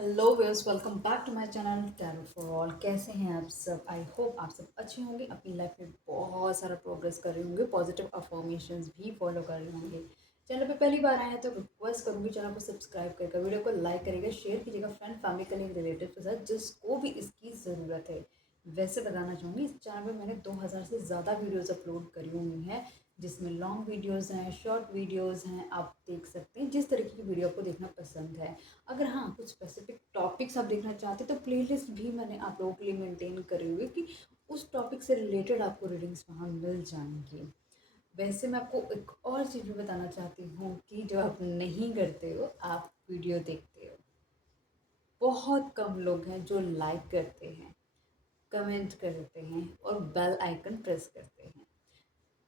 Hello viewers, welcome back to my channel tarot for all. कैसे हैं आप सब? आई होप आप सब अच्छे होंगे, अपनी लाइफ में बहुत सारा प्रोग्रेस कर रहे होंगे, पॉजिटिव अफर्मेशंस भी फॉलो कर रहे होंगे। चैनल पे पहली बार आए हैं तो रिक्वेस्ट करूंगी चैनल को सब्सक्राइब करके वीडियो को लाइक करिएगा, शेयर कीजिएगा फ्रेंड फैमिली कलीग रिलेटिव के साथ जिसको भी इसकी ज़रूरत है। वैसे बताना चाहूँगी इस चैनल पे मैंने 2000 से ज़्यादा वीडियोज़ अपलोड करी हुई हैं, जिसमें लॉन्ग वीडियोज़ हैं, शॉर्ट वीडियोज़ हैं। आप देख सकते हैं जिस तरीके की वीडियो आपको देखना पसंद है। अगर हाँ कुछ स्पेसिफिक टॉपिक्स आप देखना चाहते हैं तो प्लेलिस्ट भी मैंने आप लोगों के लिए मेंटेन करी हुई है कि उस टॉपिक से रिलेटेड आपको रीडिंग्स वहाँ मिल जाएंगी। वैसे मैं आपको एक और चीज़ भी बताना चाहती हूँ कि जो आप नहीं करते हो, आप वीडियो देखते हो। बहुत कम लोग हैं जो लाइक करते हैं, कमेंट करते हैं और बेल आइकन प्रेस करते हैं।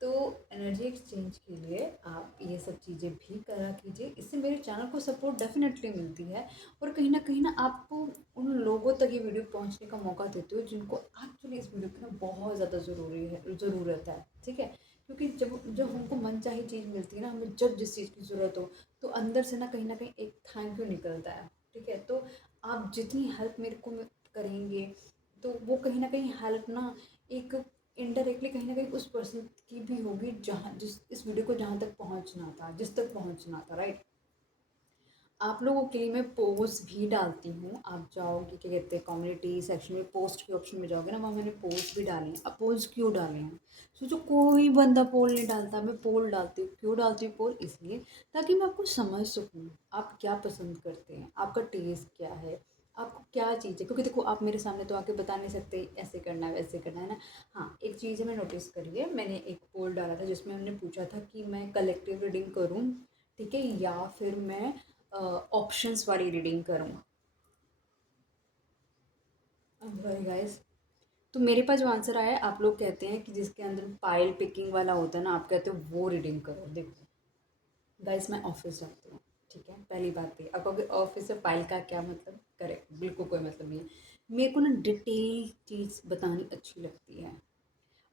तो एनर्जी एक्सचेंज के लिए आप ये सब चीज़ें भी करा कीजिए, इससे मेरे चैनल को सपोर्ट डेफिनेटली मिलती है। और कहीं ना आपको उन लोगों तक ये वीडियो पहुंचने का मौका देते हो जिनको एक्चुअली इस वीडियो की ना बहुत ज़्यादा ज़रूरत है। ठीक है, क्योंकि जब जब हमको मनचाही चीज़ मिलती है ना, हमें जब जिस चीज़ की ज़रूरत हो तो अंदर से ना कहीं एक थैंक यू निकलता है। ठीक है, तो आप जितनी हेल्प मेरे को करेंगे तो वो कहीं ना कहीं हेल्प ना एक इनडायरेक्टली कहीं न कहीं उस पर्सन की भी होगी जहाँ जिस इस वीडियो को जहाँ तक पहुँचना था, जिस तक पहुँचना था, राइट? आप लोगों के लिए मैं पोस्ट भी डालती हूँ। आप जाओगे, क्या कहते हैं, कम्युनिटी सेक्शन में पोस्ट के ऑप्शन में जाओगे ना, वहाँ मैंने पोस्ट भी डाले हैं। अब पोस्ट क्यों डाले हैं? सोचो कोई बंदा पोल नहीं डालता, मैं पोल डालती हूँ। क्यों डालती हूँ पोल? इसलिए ताकि मैं आपको समझ सकूँ आप क्या पसंद करते हैं, आपका टेस्ट क्या है, आपको क्या चीज़ है। क्योंकि देखो आप मेरे सामने तो आके बता नहीं सकते ऐसे करना है वैसे करना है ना। हाँ, एक चीज़ है, मैं नोटिस करी है, मैंने एक पोल डाला था जिसमें हमने पूछा था कि मैं कलेक्टिव रीडिंग करूँ, ठीक है, या फिर मैं ऑप्शंस वाली रीडिंग करूँ। सॉरी गाइस, तो मेरे पास जो आंसर आया है, आप लोग कहते हैं कि जिसके अंदर पाइल पिकिंग वाला होता है ना, आप कहते हो वो रीडिंग करो। देखो गाइस, मैं ऑफिस जाती हूँ, ठीक है, पहली बात ये। अब कहोगे ऑफिस से फाइल का क्या मतलब? करेक्ट, बिल्कुल कोई मतलब नहीं है। मेरे को ना डिटेल चीज़ बतानी अच्छी लगती है।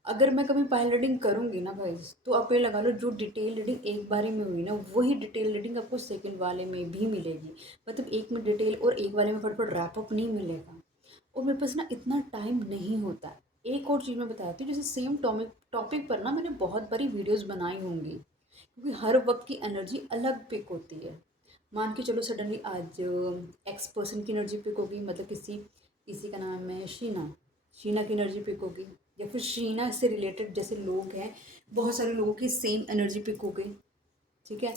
अगर मैं कभी फाइल रीडिंग करूँगी ना भाई, तो आप ये लगा लो जो डिटेल रीडिंग एक बारी में हुई ना, वही डिटेल रीडिंग आपको सेकंड वाले में भी मिलेगी। मतलब एक में डिटेल और एक वाले में फटाफट रैप अप नहीं मिलेगा। और मेरे पास ना इतना टाइम नहीं होता है। एक और चीज़ मैं बताती हूँ, जैसे सेम टॉपिक टॉपिक पर ना मैंने बहुत बारी वीडियोस बनाई होंगी, क्योंकि हर वक्त की एनर्जी अलग पिक होती है। मान के चलो सडनली आज एक्स पर्सन की एनर्जी पिक होगी, मतलब किसी किसी का नाम है शीना, शीना की एनर्जी पिक होगी। या फिर शीना से रिलेटेड जैसे लोग हैं, बहुत सारे लोगों की सेम एनर्जी पिक हो गई। ठीक है,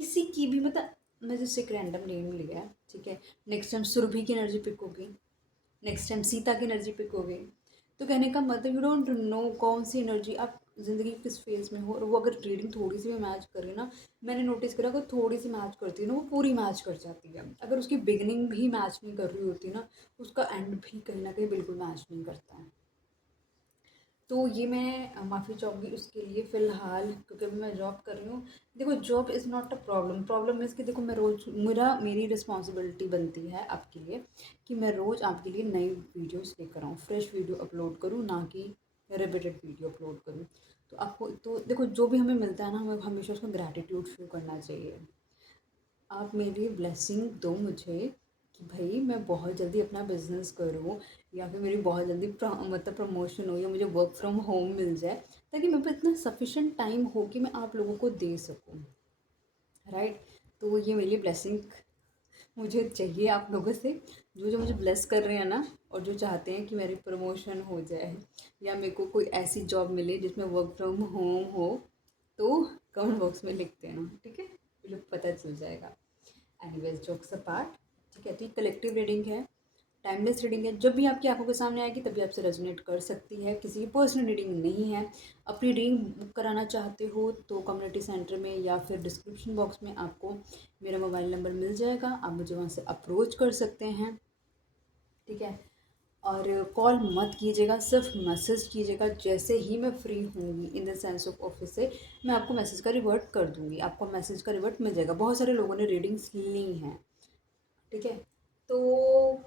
किसी की भी, मतलब मैं जैसे एक रैंडम नेम लिया है, ठीक है। नेक्स्ट टाइम सुरभि की एनर्जी पिक होगी, नेक्स्ट टाइम सीता की एनर्जी पिक हो गई। तो कहने का मतलब यू डोंट नो कौन सी एनर्जी आप ज़िंदगी के किस फेज़ में हो, और वो अगर रीडिंग थोड़ी सी भी मैच करे ना, मैंने नोटिस करा अगर थोड़ी सी मैच करती है ना, वो पूरी मैच कर जाती है। अगर उसकी बिगिनिंग भी मैच नहीं कर रही होती ना, उसका एंड भी कहीं ना कहीं बिल्कुल मैच नहीं करता है। तो ये मैं माफ़ी चाहूँगी उसके लिए फ़िलहाल, क्योंकि अभी मैं जॉब कर रही हूँ। देखो job is not a problem, problem is कि देखो मैं रोज़ मेरी रिस्पॉन्सिबिलिटी बनती है आपके लिए कि मैं रोज़ आपके लिए नई वीडियोस लेकर आऊँ, फ्रेश वीडियो अपलोड करूँ, ना कि रिपीटेड वीडियो अपलोड करूँ। तो आपको तो देखो जो भी हमें मिलता है ना, हमें हमेशा उसका ग्रैटिट्यूड शो करना चाहिए। आप मेरी ब्लेसिंग दो मुझे कि भाई मैं बहुत जल्दी अपना बिजनेस करूँ, या फिर मेरी बहुत जल्दी मतलब प्रमोशन हो, या मुझे वर्क फ्रॉम होम मिल जाए, ताकि मेरे पास इतना सफिशेंट टाइम हो कि मैं आप लोगों को दे सकूँ, राइट? तो ये मेरी ब्लेसिंग मुझे चाहिए आप लोगों से, जो जो मुझे ब्लेस कर रहे हैं ना, और जो चाहते हैं कि मेरी प्रमोशन हो जाए, या मेरे को कोई ऐसी जॉब मिले जिसमें वर्क फ्रॉम होम हो, तो कमेंट बॉक्स में लिख देना, ठीक है, मुझे पता चल जाएगा। एनीवेज जोक्स अपार्ट, ठीक है, तो ये कलेक्टिव रीडिंग है, टाइमलेस रीडिंग है। जब भी आपकी आंखों के सामने आएगी तभी आपसे रेजोनेट कर सकती है, किसी की पर्सनल रीडिंग नहीं है। अपनी रीडिंग बुक कराना चाहते हो तो कम्युनिटी सेंटर में या फिर डिस्क्रिप्शन बॉक्स में आपको मेरा मोबाइल नंबर मिल जाएगा, आप मुझे वहाँ से अप्रोच कर सकते हैं, ठीक है। और कॉल मत कीजिएगा, सिर्फ मैसेज कीजिएगा। जैसे ही मैं फ्री होंगी इन द सेंस ऑफ ऑफिस से, मैं आपको मैसेज का रिवर्ट कर दूँगी, आपको मैसेज का रिवर्ट मिल जाएगा। बहुत सारे लोगों ने रीडिंग्स ली हैं, ठीक है। तो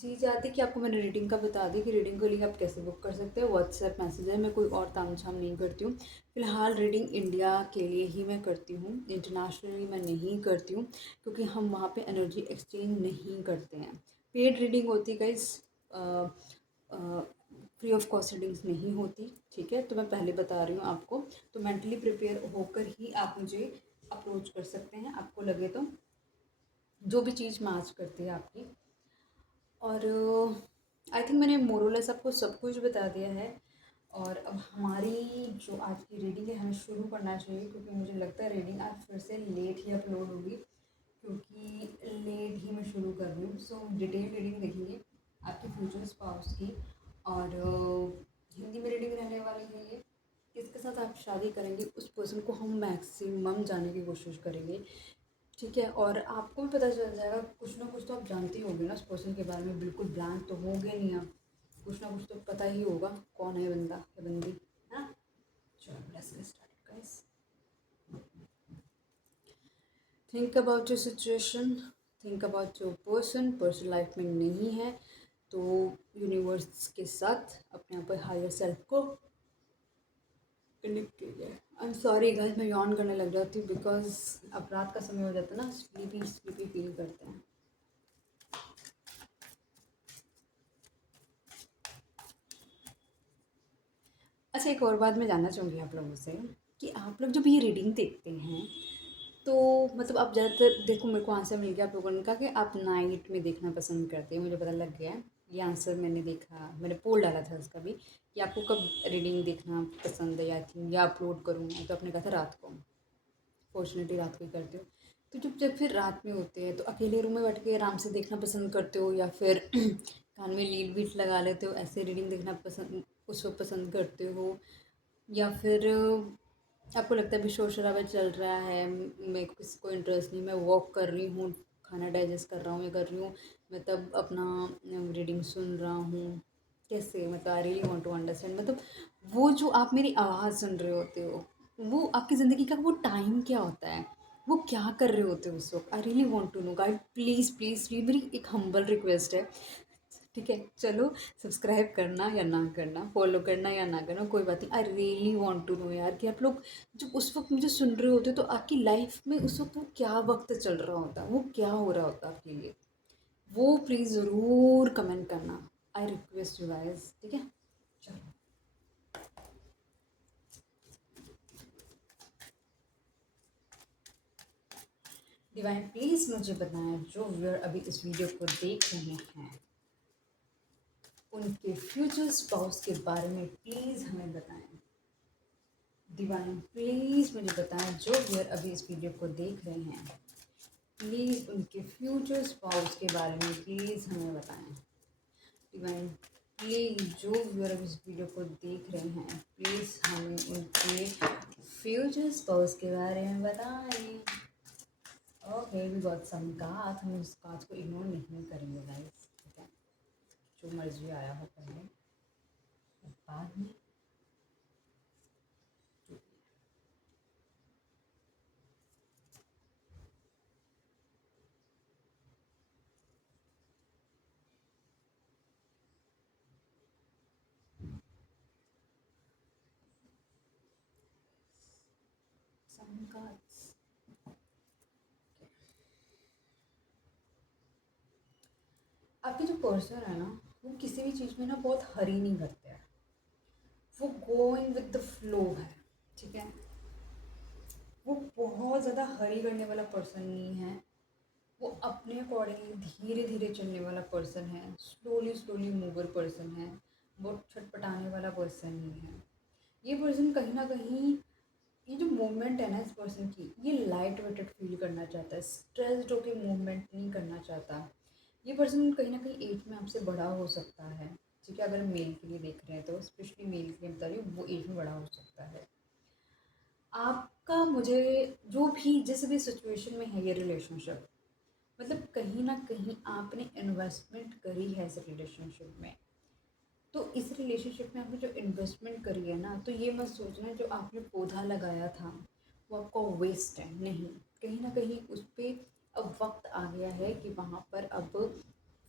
जी चाहती कि आपको मैंने रीडिंग का बता दी कि रीडिंग के लिए आप कैसे बुक कर सकते हो। व्हाट्सएप मैसेज है, मैं कोई और तामझाम नहीं करती हूँ। फ़िलहाल रीडिंग इंडिया के लिए ही मैं करती हूँ, इंटरनेशनली मैं नहीं करती हूँ, क्योंकि हम वहाँ पे एनर्जी एक्सचेंज नहीं करते हैं। पेड रीडिंग होती है guys, free of cost readings नहीं होती, ठीक है। तो मैं पहले बता रही हूँ आपको, तो मेंटली प्रिपेयर होकर ही आप मुझे अप्रोच कर सकते हैं, आपको लगे तो, जो भी चीज़ मैच करती है आपकी। और आई थिंक मैंने मोरलेस आपको सब कुछ बता दिया है। और अब हमारी जो आज की रीडिंग है हमें शुरू करना चाहिए, क्योंकि मुझे लगता है रीडिंग आज फिर से लेट ही अपलोड होगी, क्योंकि लेट ही मैं शुरू कर रही हूँ। सो डिटेल रीडिंग देखेंगे आपके फ्यूचर स्पाउस की। और हिंदी में रीडिंग रहने वाली है ये, किसके साथ आप शादी करेंगे उस पर्सन को हम मैक्सिमम जानने की कोशिश करेंगे, ठीक है। और आपको भी पता चल जाएगा, कुछ ना कुछ तो आप जानते ही होंगे ना उस पर्सन के बारे में, बिल्कुल ब्लैंक तो होगे नहीं आप, कुछ ना कुछ तो पता ही होगा कौन है बंदा या बंदी, है ना। चलो let's get started guys. Think about your situation, think about your person life में नहीं है तो यूनिवर्स के साथ अपने आप पर हायर सेल्फ को कनेक्ट कीजिए। आई एम सॉरी गाइस, मैं यॉन करने लग जाती हूँ, बिकॉज अब रात का समय हो जाता है ना, स्लीपी स्लीपी फील करते हैं। अच्छा, एक और बात मैं जानना चाहूँगी आप लोगों से, कि आप लोग जब ये रीडिंग देखते हैं तो मतलब आप ज़्यादातर, देखो मेरे को आंसर मिल गया आप लोगों ने कहा कि आप नाइट में देखना पसंद करते हैं, मुझे पता लग गया है। ये आंसर मैंने देखा, मैंने पोल डाला था उसका भी, कि आपको कब रीडिंग देखना पसंद है, या थिंक या अपलोड करूँ मैं, तो आपने कहा था रात को। फॉर्चुनेटली रात को ही करते हो। तो जब फिर रात में होते हैं तो अकेले रूम में बैठ के आराम से देखना पसंद करते हो, या फिर कान में लीड वीड लगा लेते हो, ऐसे रीडिंग देखना पसंद उस वक्त पसंद करते हो, या फिर आपको लगता है अभी शोर शराबा चल रहा है, मेरे को किसी को इंटरेस्ट नहीं, मैं वॉक कर रही हूँ, खाना डाइजेस्ट कर रहा हूँ या कर रही हूँ, मैं तब अपना रीडिंग सुन रहा हूँ। कैसे, मतलब I really want to understand, मतलब वो जो आप मेरी आवाज़ सुन रहे होते हो, वो आपकी ज़िंदगी का वो टाइम क्या होता है, वो क्या कर रहे होते हो उस वक्त। I really want to know guide, please please please, मेरी एक हम्बल रिक्वेस्ट है, ठीक है। चलो, सब्सक्राइब करना या ना करना, फॉलो करना या ना करना, कोई बात नहीं। I really want to know यार, कि आप लोग जब उस वक्त मुझे सुन रहे होते हो तो आपकी लाइफ में उस वक्त वो क्या वक्त चल रहा होता है, वो क्या हो रहा होता है आपके लिए, वो प्लीज़ ज़रूर कमेंट करना। आई रिक्वेस्ट यू गाइस, ठीक है। चलो, डिवाइन प्लीज़ मुझे बताएं, जो व्यूअर अभी इस वीडियो को देख रहे हैं उनके फ्यूचर स्पाउस के बारे में प्लीज़ हमें बताएं। डिवाइन प्लीज़ मुझे बताएं, जो व्यूअर अभी इस वीडियो को देख रहे हैं, प्लीज़ उनके फ्यूचर स्पाउस के बारे में प्लीज़ हमें बताएं। डिवाइन प्लीज़, जो व्यूअर अभी इस वीडियो को देख रहे हैं, प्लीज़ हमें उनके फ्यूचर स्पाउस के बारे में बताएं। Okay, we got some card, हम उस कार्ड को इग्नोर नहीं करेंगे गाइस, ठीक है। जो मर्जी आया हो पहले, बाद में सम कार्ड्स। आपके जो पर्सन है ना, वो किसी भी चीज़ में ना बहुत हरी नहीं करते हैं, वो गोइंग विद द फ्लो है, ठीक है। वो बहुत ज़्यादा हरी करने वाला पर्सन नहीं है, वो अपने अकॉर्डिंगली धीरे धीरे चलने वाला पर्सन है, स्लोली स्लोली मूवर पर्सन है, बहुत छटपटाने वाला पर्सन नहीं है। ये पर्सन कहीं ना कहीं, ये जो मूवमेंट है ना इस पर्सन की, ये लाइट वेटेड फील करना चाहता है, स्ट्रेस्ड होकर मूवमेंट नहीं करना चाहता। ये पर्सन कहीं ना कहीं एज में आपसे बड़ा हो सकता है, ठीक है। अगर मेल के लिए देख रहे हैं तो स्पेशली मेल के लिए बता रही हूँ, वो एज में बड़ा हो सकता है आपका। मुझे जो भी जिस भी सिचुएशन में है ये रिलेशनशिप, मतलब कहीं ना कहीं आपने इन्वेस्टमेंट करी है इस रिलेशनशिप में, तो इस रिलेशनशिप में आपने जो इन्वेस्टमेंट करी है ना, तो ये मत सोचना जो आपने पौधा लगाया था वो आपका वेस्ट है, नहीं। कहीं ना कहीं उस पर अब वक्त आ गया है कि वहाँ पर अब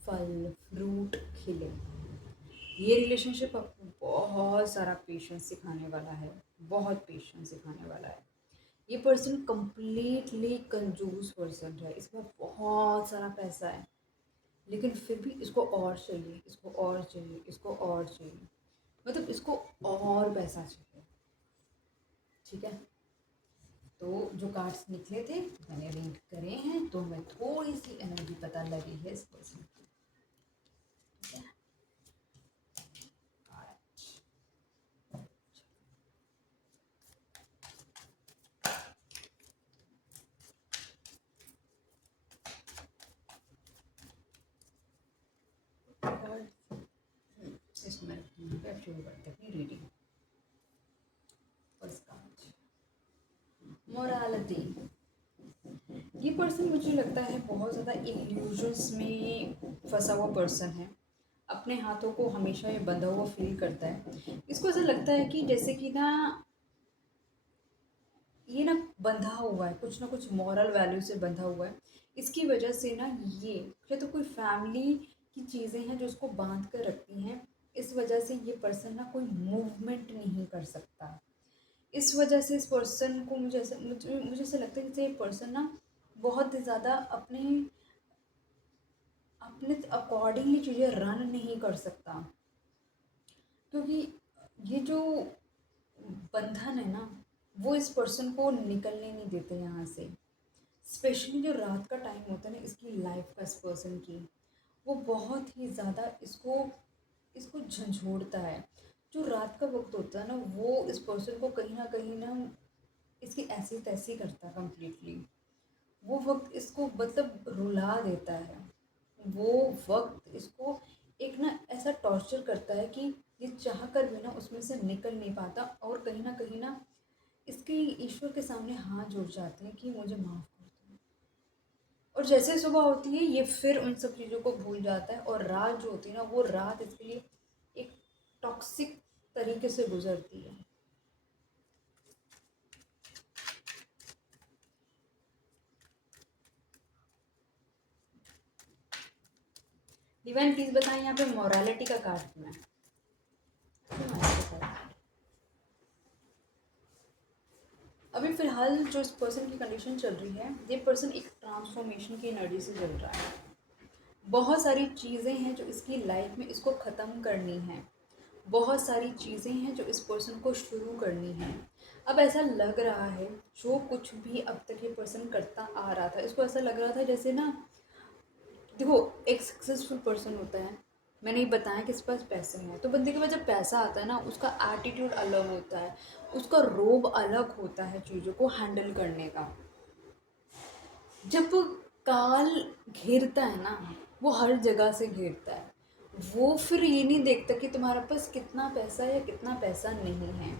फल फ्रूट खिले। ये रिलेशनशिप आपको बहुत सारा पेशेंस सिखाने वाला है, बहुत पेशेंस सिखाने वाला है। ये पर्सन कंप्लीटली कंजूस पर्सन है, इसमें बहुत सारा पैसा है लेकिन फिर भी इसको और चाहिए, इसको और चाहिए, इसको और चाहिए, मतलब इसको और पैसा चाहिए। ठीक है, तो जो कार्ड्स निकले थे मैंने रीड करे हैं, तो हमें थोड़ी सी एनर्जी पता लगी है इस पर्सन की। ठीक है, इसमें शुरू करते अपनी रीडिंग। First card, morality. ये पर्सन मुझे लगता है बहुत ज़्यादा इल्यूजन्स में फंसा हुआ पर्सन है, अपने हाथों को हमेशा ये बंधा हुआ फील करता है। इसको ऐसा लगता है कि जैसे कि ना ये ना बंधा हुआ है, कुछ ना कुछ मॉरल वैल्यू से बंधा हुआ है। इसकी वजह से ना ये या तो कोई फैमिली की चीज़ें हैं जो उसको बांध कर रखती हैं, इस वजह से ये पर्सन ना कोई मूवमेंट नहीं कर सकता। इस वजह से इस पर्सन को मुझे ऐसा लगता है कि ये पर्सन ना बहुत ज़्यादा अपने अपने अकॉर्डिंगली चीज़ें रन नहीं कर सकता, क्योंकि ये जो बंधन है ना वो इस पर्सन को निकलने नहीं देते यहाँ से। स्पेशली जो रात का टाइम होता है ना इसकी लाइफ का, इस पर्सन की, वो बहुत ही ज़्यादा इसको इसको झंझोड़ता है। जो रात का वक्त होता है ना वो इस पर्सन को कहीं ना इसकी ऐसी तैसी करता है कम्प्लीटली। वो वक्त इसको मतलब रुला देता है। वो वक्त इसको एक ना ऐसा टॉर्चर करता है कि ये चाह कर भी ना उसमें से निकल नहीं पाता, और कहीं ना इसके ईश्वर के सामने हाथ जोड़ जाते हैं कि मुझे माफ़ कर दो। और जैसे सुबह होती है ये फिर उन सब चीज़ों को भूल जाता है, और रात जो होती है ना वो रात इसके लिए एक टॉक्सिक तरीके से गुजरती है। डिवाइन प्लीज बताएं यहाँ पे मोरालिटी का कार्ड क्यों है? अभी फ़िलहाल जो इस पर्सन की कंडीशन चल रही है, ये पर्सन एक ट्रांसफॉर्मेशन की एनर्जी से चल रहा है। बहुत सारी चीज़ें हैं जो इसकी लाइफ में इसको ख़त्म करनी है, बहुत सारी चीज़ें हैं जो इस पर्सन को शुरू करनी है। अब ऐसा लग रहा है जो कुछ भी अब तक ये पर्सन करता आ रहा था, इसको ऐसा लग रहा था जैसे ना, देखो एक सक्सेसफुल पर्सन होता है, मैंने ये बताया कि इस पास पैसे हैं, तो बंदे के पास जब पैसा आता है ना उसका एटीट्यूड अलग होता है, उसका रोब अलग होता है चीज़ों को हैंडल करने का। जब काल घेरता है ना वो हर जगह से घेरता है, वो फिर ये नहीं देखता कि तुम्हारे पास कितना पैसा है या कितना पैसा नहीं है।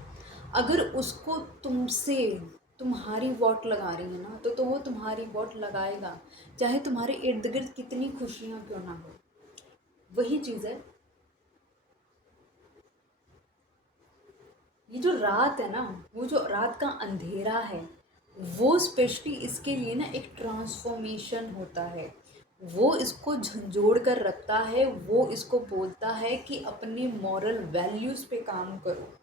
अगर उसको तुमसे तुम्हारी वोट लगा रही है ना तो वो तुम्हारी वोट लगाएगा, चाहे तुम्हारे इर्द गिर्द कितनी खुशियाँ क्यों ना हो। वही चीज़ है, ये जो रात है ना, वो जो रात का अंधेरा है वो स्पेशली इसके लिए ना एक ट्रांसफॉर्मेशन होता है। वो इसको झंझोड़ कर रखता है, वो इसको बोलता है कि अपने मॉरल वैल्यूज़ पे काम करो।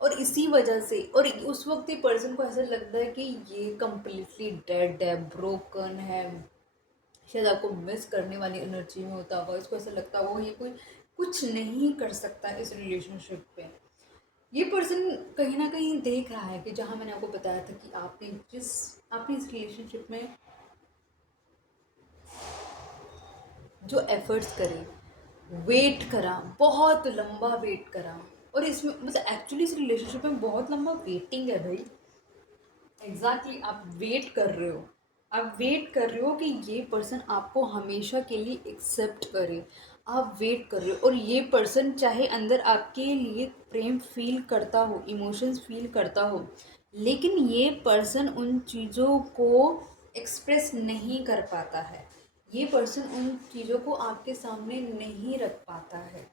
और इसी वजह से, और उस वक्त ये पर्सन को ऐसा लगता है कि ये कम्प्लीटली डेड है, ब्रोकन है, शायद आपको मिस करने वाली एनर्जी में होता होगा। इसको ऐसा लगता होगा ये कोई कुछ नहीं कर सकता इस रिलेशनशिप पे। ये पर्सन कहीं ना कहीं देख रहा है कि जहाँ मैंने आपको बताया था कि आपने इस रिलेशनशिप में जो एफर्ट्स करे, वेट करा, बहुत लंबा वेट करा, और इसमें मतलब एक्चुअली इस रिलेशनशिप में बहुत लंबा वेटिंग है भाई। एग्जैक्टली आप वेट कर रहे हो, आप वेट कर रहे हो कि ये पर्सन आपको हमेशा के लिए एक्सेप्ट करे। आप वेट कर रहे हो, और ये पर्सन चाहे अंदर आपके लिए प्रेम फील करता हो, इमोशंस फील करता हो, लेकिन ये पर्सन उन चीज़ों को एक्सप्रेस नहीं कर पाता है। ये पर्सन उन चीज़ों को आपके सामने नहीं रख पाता है,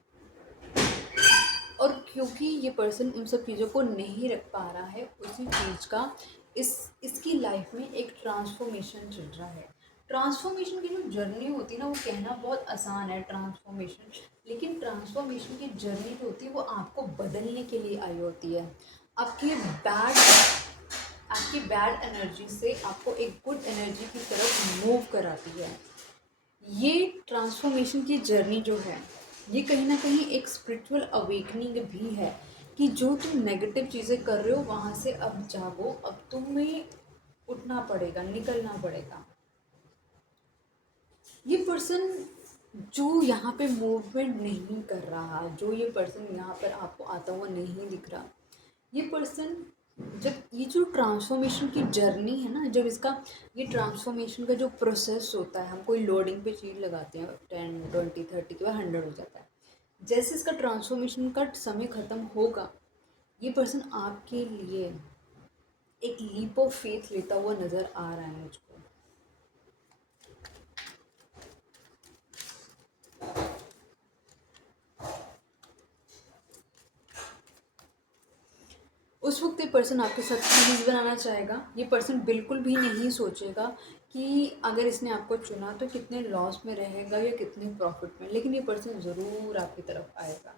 और क्योंकि ये पर्सन उन सब चीज़ों को नहीं रख पा रहा है, उसी चीज़ का इसकी लाइफ में एक ट्रांसफॉर्मेशन चल रहा है। ट्रांसफॉर्मेशन की जो जर्नी होती है ना, वो कहना बहुत आसान है ट्रांसफॉर्मेशन, लेकिन ट्रांसफॉर्मेशन की जर्नी जो होती है वो आपको बदलने के लिए आई होती है। आपकी बैड आपकी बैड एनर्जी से आपको एक गुड एनर्जी की तरफ मूव कराती है। ये ट्रांसफॉर्मेशन की जर्नी जो है, ये कहीं ना कहीं एक स्पिरिचुअल अवेकनिंग भी है कि जो तुम नेगेटिव चीज़ें कर रहे हो वहाँ से अब जागो, अब तुम्हें उठना पड़ेगा, निकलना पड़ेगा। ये पर्सन जो यहाँ पे मूवमेंट नहीं कर रहा, जो ये पर्सन यहाँ पर आपको आता हुआ नहीं दिख रहा, ये पर्सन जब ये जो ट्रांसफॉर्मेशन की जर्नी है ना, जब इसका ये ट्रांसफॉर्मेशन का जो प्रोसेस होता है, हम कोई लोडिंग पे चीज़ लगाते हैं 10 20 30 के बाद 100 हो जाता है। जैसे इसका ट्रांसफॉर्मेशन का समय ख़त्म होगा, ये पर्सन आपके लिए एक लीप ऑफ फेथ लेता हुआ नज़र आ रहा है मुझको। उस वक्त ये पर्सन आपके साथ सीरीज बनाना चाहेगा। ये पर्सन बिल्कुल भी नहीं सोचेगा कि अगर इसने आपको चुना तो कितने लॉस में रहेगा या कितने प्रॉफिट में, लेकिन ये पर्सन ज़रूर आपकी तरफ आएगा।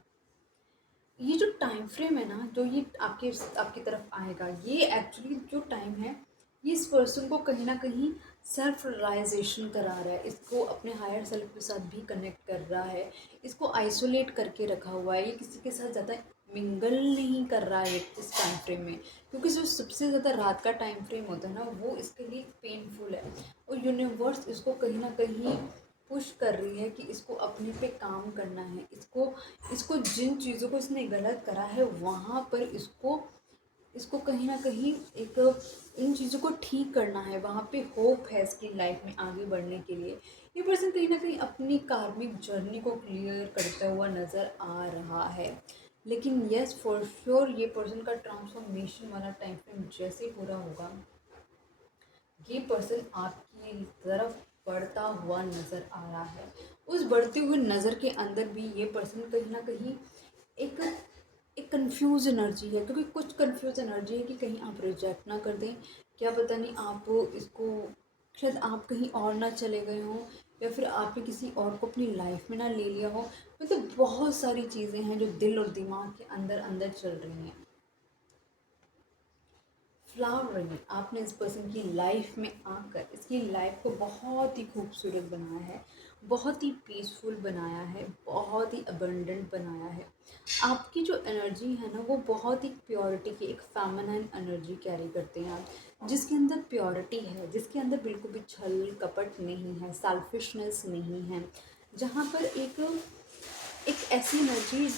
ये जो टाइम फ्रेम है ना, जो ये आपकी तरफ आएगा, ये एक्चुअली जो टाइम है, ये इस पर्सन को कहीं ना कहीं सेल्फ रियलाइजेशन करा रहा है, इसको अपने हायर सेल्फ के साथ भी कनेक्ट कर रहा है, इसको आइसोलेट करके रखा हुआ है, ये किसी के साथ ज़्यादा मिंगल नहीं कर रहा है इस टाइम फ्रेम में, क्योंकि जो सबसे ज़्यादा रात का टाइम फ्रेम होता है ना, वो इसके लिए पेनफुल है, और यूनिवर्स इसको कहीं ना कहीं पुश कर रही है कि इसको अपने पे काम करना है, इसको इसको जिन चीज़ों को इसने गलत करा है वहाँ पर इसको इसको कहीं ना कहीं एक इन चीज़ों को ठीक करना है, वहाँ पे होप है इसकी लाइफ में आगे बढ़ने के लिए। ये पर्सन कहीं ना कहीं अपनी कार्मिक जर्नी को क्लियर करता हुआ नज़र आ रहा है, लेकिन यस फॉर श्योर ये पर्सन का ट्रांसफॉर्मेशन वाला टाइम फ्रेम जैसे ही पूरा होगा, ये पर्सन आपकी तरफ बढ़ता हुआ नज़र आ रहा है। उस बढ़ती हुई नज़र के अंदर भी ये पर्सन कहीं ना कहीं एक एक कंफ्यूज एनर्जी है, क्योंकि कुछ कंफ्यूज एनर्जी है कि कहीं आप रिजेक्ट ना कर दें, क्या पता नहीं आप इसको, शायद आप कहीं और ना चले गए हों, या फिर आपने किसी और को अपनी लाइफ में ना ले लिया हो। मतलब बहुत सारी चीज़ें हैं जो दिल और दिमाग के अंदर अंदर चल रही हैं। फ्लावरिंग, आपने इस पर्सन की लाइफ में आकर इसकी लाइफ को बहुत ही खूबसूरत बनाया है, बहुत ही पीसफुल बनाया है, बहुत ही अबंडेंट बनाया है। आपकी जो एनर्जी है ना, वो बहुत ही प्योरिटी की एक फेमिनाइन एनर्जी कैरी करते हैं आप, जिसके अंदर प्योरिटी है, जिसके अंदर बिल्कुल भी छल कपट नहीं है, सेल्फिशनेस नहीं है, जहाँ पर एक ऐसी एनर्जी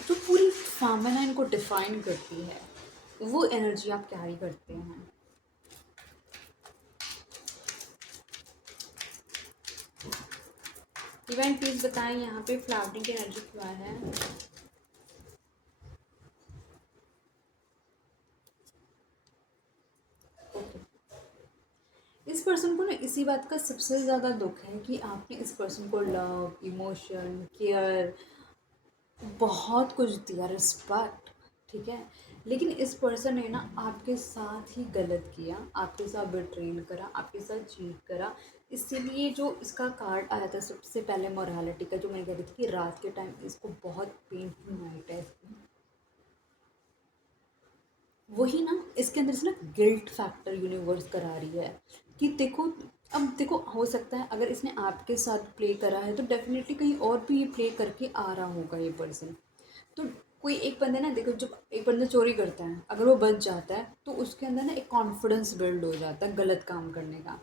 जो पूरी फेमिनाइन को डिफाइन करती है, वो एनर्जी आप कैरी करते हैं। इवेंट प्लीज बताएं यहाँ पे फ्लावरिंग की एनर्जी क्या है। ओके, इस पर्सन को ना इसी बात का सबसे ज़्यादा दुख है कि आपने इस पर्सन को लव, इमोशन, केयर, बहुत कुछ दिया, रिस्पेक्ट, ठीक है, लेकिन इस पर्सन ने ना आपके साथ ही गलत किया, आपके साथ बिट्रेल करा, आपके साथ चीट करा। इसीलिए जो इसका कार्ड आया था सबसे पहले मोरालिटी का, जो मैं कह रही थी कि रात के टाइम इसको बहुत पेनफुल नाइट है, वही ना इसके अंदर से ना गिल्ट फैक्टर यूनिवर्स करा रही है कि देखो, अब देखो, हो सकता है अगर इसने आपके साथ प्ले करा है तो डेफिनेटली कहीं और भी ये प्ले करके आ रहा होगा ये पर्सन। तो कोई एक बंदा ना, देखो, जब एक बंदा चोरी करता है, अगर वो बच जाता है तो उसके अंदर ना एक कॉन्फिडेंस बिल्ड हो जाता है गलत काम करने का,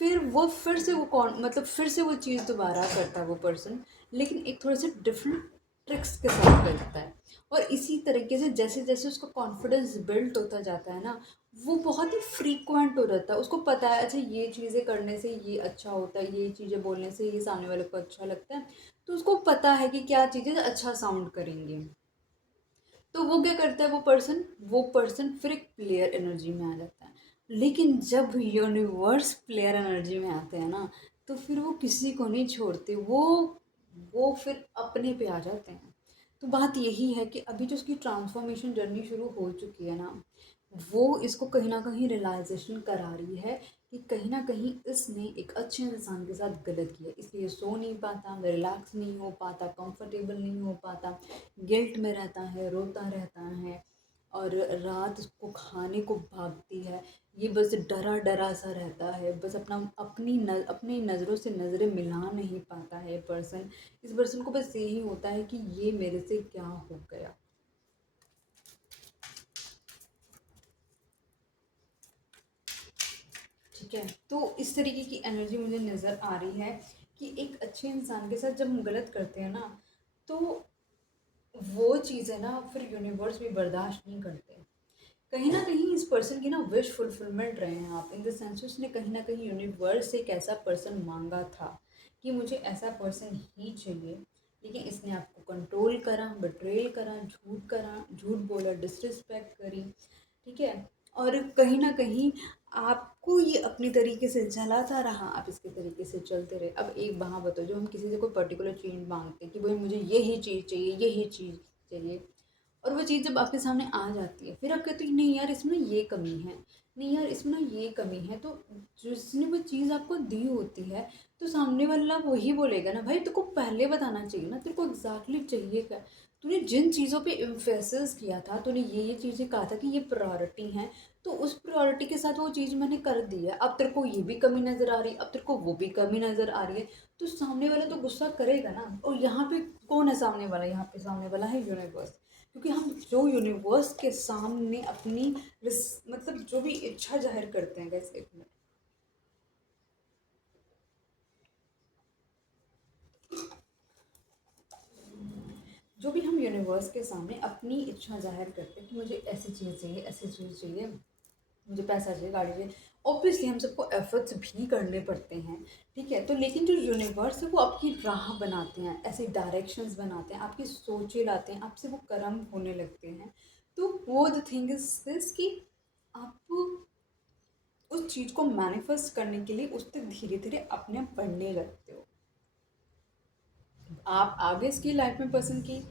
फिर वो फिर से वो मतलब फिर से वो चीज़ दोबारा करता है वो पर्सन, लेकिन एक थोड़े से डिफरेंट ट्रिक्स के साथ करता है। और इसी तरीके से जैसे जैसे उसका कॉन्फिडेंस बिल्ड होता जाता है ना, वो बहुत ही फ्रीक्वेंट हो जाता है, उसको पता है अच्छा ये चीज़ें करने से ये अच्छा होता है, ये चीज़ें बोलने से ये सामने वाले को अच्छा लगता है, तो उसको पता है कि क्या चीज़ें अच्छा साउंड करेंगे। तो वो क्या करता है वो पर्सन फिर एक प्लेयर एनर्जी में आ जाता है। लेकिन जब यूनिवर्स प्लेयर एनर्जी में आते हैं ना, तो फिर वो किसी को नहीं छोड़ते, वो फिर अपने पे आ जाते हैं। तो बात यही है कि अभी जो उसकी ट्रांसफॉर्मेशन जर्नी शुरू हो चुकी है ना, वो इसको कहीं ना कहीं रियलाइजेशन करा रही है कि कहीं न कहीं इसने एक अच्छे इंसान के साथ गलत किया, इसलिए सो नहीं पाता, रिलैक्स नहीं हो पाता, कंफर्टेबल नहीं हो पाता, गिल्ट में रहता है, रोता रहता है और रात को खाने को भागती है। ये बस डरा-डरा सा रहता है, बस अपनी नज़रों से नज़रें मिला नहीं पाता है ये पर्सन। इस पर्सन को बस यही होता है कि ये मेरे से क्या हो गया? ठीक है, तो इस तरीके की एनर्जी मुझे नज़र आ रही है कि एक अच्छे इंसान के साथ जब हम गलत करते हैं ना, तो वो चीज़ें ना फिर यूनिवर्स भी बर्दाश्त नहीं करते। कहीं न कहीं इस पर्सन की ना विश फुलफिलमेंट रहे हैं आप, इन द सेंस उसने कहीं न कहीं यूनिवर्स से एक ऐसा पर्सन माँगा था कि मुझे ऐसा पर्सन ही चाहिए, लेकिन इसने आपको कंट्रोल करा, बिट्रेयल करा, झूठ बोला, डिसरिस्पेक्ट करी, ठीक है? और कहीं न कहीं आपको ये अपनी तरीके से चलाता रहा, आप इसके तरीके से चलते रहे। अब एक बात बताओ, जो हम किसी से कोई पर्टिकुलर चीज़ माँगते हैं कि भई मुझे यही चीज़ चाहिए, यही चीज़ चाहिए, और वो चीज़ जब आपके सामने आ जाती है, फिर आप कहते हो नहीं यार इसमें ना ये कमी है, नहीं यार इसमें ना ये कमी है, तो जिसने वो चीज़ आपको दी होती है, तो सामने वाला वही बोलेगा ना, भाई तेरे को पहले बताना चाहिए ना, तेरे को एग्ज़ैक्टली चाहिए क्या? तूने जिन चीज़ों पे एम्फेसिस किया था, तूने ये चीज़ें कहा था कि ये प्रायोरिटी हैं, तो उस प्रायोरिटी के साथ वो चीज़ मैंने कर दी है। अब तेरे को ये भी कमी नज़र आ रही है, अब तेरे को वो भी कमी नज़र आ रही है, तो सामने वाला तो गुस्सा करेगा ना। और यहाँ पे कौन है सामने वाला? यहाँ पे सामने वाला है यूनिवर्स। क्योंकि हम जो यूनिवर्स के सामने अपनी मतलब जो भी इच्छा जाहिर करते हैं, गाइस एक मिनट, जो भी हम यूनिवर्स के सामने अपनी इच्छा जाहिर करते हैं कि मुझे ऐसी चीज़ चाहिए, ऐसी चीज़ चाहिए, मुझे पैसा चाहिए, गाड़ी चाहिए, ऑब्वियसली हम सबको एफर्ट्स भी करने पड़ते हैं, ठीक है? तो लेकिन जो यूनिवर्स है वो आपकी राह बनाते हैं, ऐसे डायरेक्शंस बनाते हैं, आपकी सोचें लाते हैं, आपसे वो कर्म होने लगते हैं। तो वो द थिंग इज़ दिस कि आप उस चीज़ को मैनिफेस्ट करने के लिए उस तक धीरे-धीरे अपने आप बढ़ने लगते हो। आप आगे इसकी लाइफ में पर्सन की,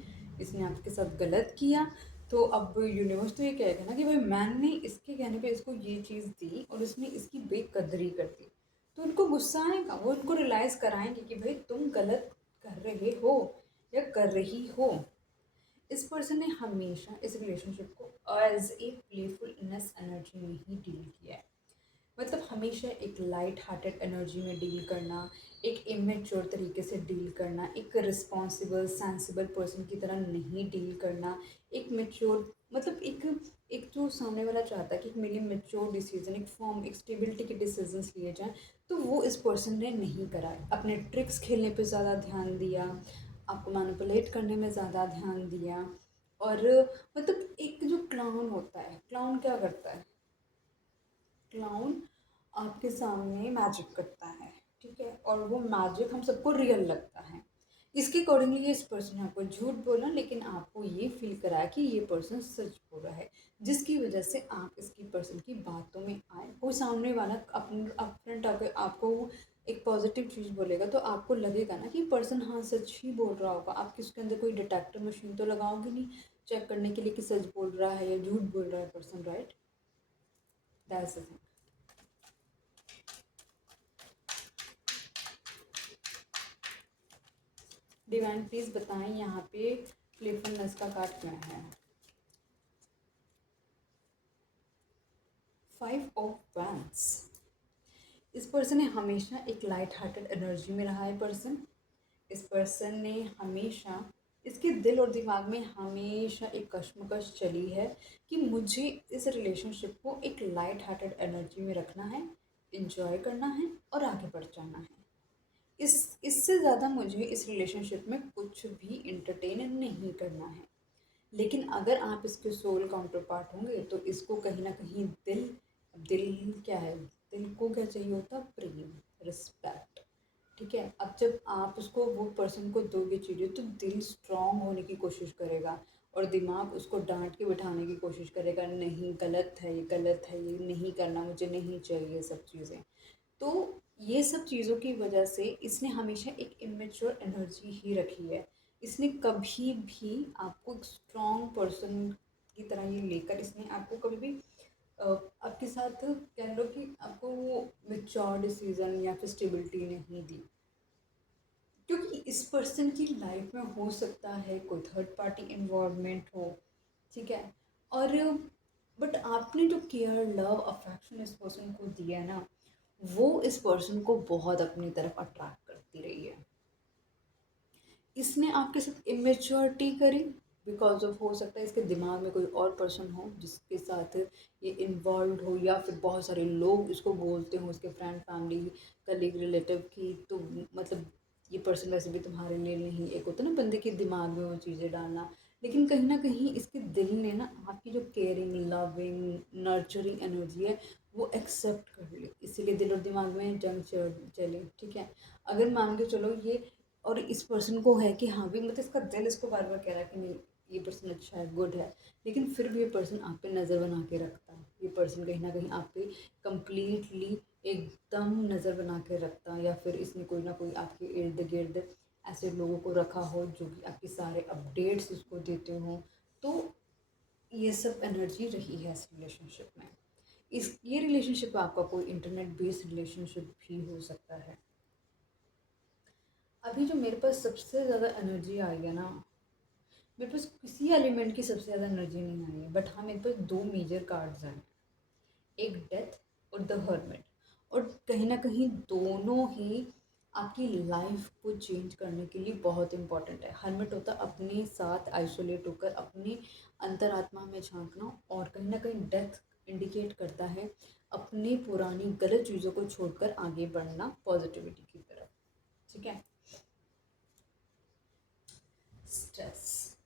इसने आपके साथ गलत किया, तो अब यूनिवर्स तो ये कहेगा ना कि भाई मैंने इसके कहने पे इसको ये चीज़ दी और इसने इसकी बेकदरी कर दी। तो उनको गुस्सा आएगा, वो उनको रियलाइज़ कराएँगे कि भाई तुम गलत कर रहे हो या कर रही हो। इस पर्सन ने हमेशा इस रिलेशनशिप को एज़ ए प्लेफुलनेस एनर्जी में ही डील किया है। मतलब हमेशा एक लाइट हार्टेड एनर्जी में डील करना, एक इमेच्योर तरीके से डील करना, एक रिस्पॉन्सिबल सेंसिबल पर्सन की तरह नहीं डील करना, एक मेच्योर मतलब एक जो सामने वाला चाहता है कि मेरी मेच्योर डिसीजन, एक फॉर्म, एक स्टेबिलिटी के डिसीजंस लिए जाएँ, तो वो इस पर्सन ने नहीं करा है। अपने ट्रिक्स खेलने पे ज़्यादा ध्यान दिया, आपको मैनिपुलेट करने में ज़्यादा ध्यान दिया, और मतलब एक जो क्लाउन होता है, क्लाउन क्या करता है? क्लाउन आपके सामने मैजिक करता है, ठीक है? और वो मैजिक हम सबको रियल लगता है। इसके अकॉर्डिंगली इस पर्सन ने आपको झूठ बोला, लेकिन आपको ये फ़ील कराया कि ये पर्सन सच बोल रहा है, जिसकी वजह से आप इसकी पर्सन की बातों में आए। कोई सामने वाला अपफ्रंट आकर आपको एक पॉज़िटिव चीज़ बोलेगा, तो आपको लगेगा ना कि पर्सन हाँ, सच ही बोल रहा होगा। आप उसके अंदर कोई डिटेक्टर मशीन तो लगाओगे नहीं, चेक करने के लिए कि सच बोल रहा है या झूठ बोल रहा है person, right? That's the thing. Divine please बताएं यहाँ पे प्लेफुलनेस का कार्ड क्या है? 5 ऑफ वैंड्स। इस पर्सन ने हमेशा एक लाइट हार्टेड एनर्जी में रहा है पर्सन। इस पर्सन ने हमेशा, इसके दिल और दिमाग में हमेशा एक कश्मकश चली है कि मुझे इस रिलेशनशिप को एक लाइट हार्टेड एनर्जी में रखना है, इंजॉय करना है और आगे बढ़ जाना है। इससे ज़्यादा मुझे इस रिलेशनशिप में कुछ भी इंटरटेन नहीं करना है। लेकिन अगर आप इसके सोल काउंटर पार्ट होंगे, तो इसको कहीं न कहीं दिल, दिल क्या है? दिल को क्या चाहिए होता है? प्रेम, रिस्पेक्ट, ठीक है? अब जब आप उसको, वो पर्सन को दोगे चीज़ें, तो दिल स्ट्रॉन्ग होने की कोशिश करेगा और दिमाग उसको डाँट के बिठाने की कोशिश करेगा, नहीं गलत है ये, गलत है ये, नहीं करना, मुझे नहीं चाहिए ये सब चीज़ें। तो ये सब चीज़ों की वजह से इसने हमेशा एक इमेच्योर एनर्जी ही रखी है। इसने कभी भी आपको एक स्ट्रॉन्ग पर्सन की तरह ये लेकर, इसने आपको कभी भी आपके साथ कह लो कि आपको वो मेच्योर डिसीजन या फिर स्टेबिलिटी नहीं दी, क्योंकि इस पर्सन की लाइफ में हो सकता है कोई थर्ड पार्टी इन्वॉल्वमेंट हो, ठीक है। और बट आपने जो केयर लव अफेक्शन इस पर्सन को दिया है ना, वो इस पर्सन को बहुत अपनी तरफ अट्रैक्ट करती रही है। इसने आपके साथ इमेच्योरिटी करी बिकॉज ऑफ, हो सकता है इसके दिमाग में कोई और पर्सन हो जिसके साथ ये इन्वॉल्व हो, या फिर बहुत सारे लोग इसको बोलते हो, उसके फ्रेंड फैमिली कलीग रिलेटिव की, तो मतलब ये पर्सन वैसे भी तुम्हारे लिए नहीं। एक होता है ना बंदे के दिमाग में वो चीज़ें डालना, लेकिन कहीं ना कहीं इसके दिल ने ना आपकी जो केयरिंग लविंग नर्चरिंग एनर्जी है वो एक्सेप्ट कर ली, इसीलिए दिल और दिमाग में जंग चले, ठीक है। अगर मान के चलो ये, और इस पर्सन को है कि हाँ भी मतलब इसका दिल इसको बार बार कह रहा है कि नहीं ये पर्सन अच्छा है गुड है, लेकिन फिर भी ये पर्सन आप पे नज़र बना के रखता है, ये पर्सन कहीं ना कहीं आप पे कंप्लीटली एकदम नज़र बना के रखता है, या फिर इसने कोई ना कोई आपके इर्द गिर्द ऐसे लोगों को रखा हो जो कि आपके सारे अपडेट्स उसको देते हो। तो ये सब एनर्जी रही है इस रिलेशनशिप में। इस ये रिलेशनशिप आपका कोई इंटरनेट बेस्ड रिलेशनशिप भी हो सकता है। अभी जो मेरे पास सबसे ज़्यादा एनर्जी आई है ना, मेरे पास किसी एलिमेंट की सबसे ज़्यादा एनर्जी नहीं आई है, बट हाँ मेरे पास दो मेजर कार्ड्स हैं, एक डेथ और द हर्मिट। और कहीं ना कहीं दोनों ही आपकी लाइफ को चेंज करने के लिए बहुत इंपॉर्टेंट है। हर्मिट होता है अपने साथ आइसोलेट होकर अपने अंतरात्मा में झांकना, और कहीं ना कहीं डेथ इंडिकेट करता है अपनी पुरानी गलत चीज़ों को छोड़कर आगे बढ़ना पॉजिटिविटी की तरफ, ठीक है। स्ट्रेस,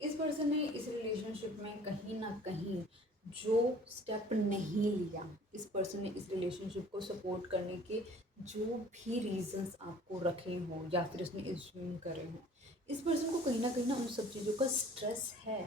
इस पर्सन ने इस रिलेशनशिप में कहीं ना कहीं जो स्टेप नहीं लिया, इस पर्सन ने इस रिलेशनशिप को सपोर्ट करने के जो भी रीजंस आपको रखे हों या फिर उसने एज्यूम करे हों, इस पर्सन को कहीं ना उन सब चीज़ों का स्ट्रेस है।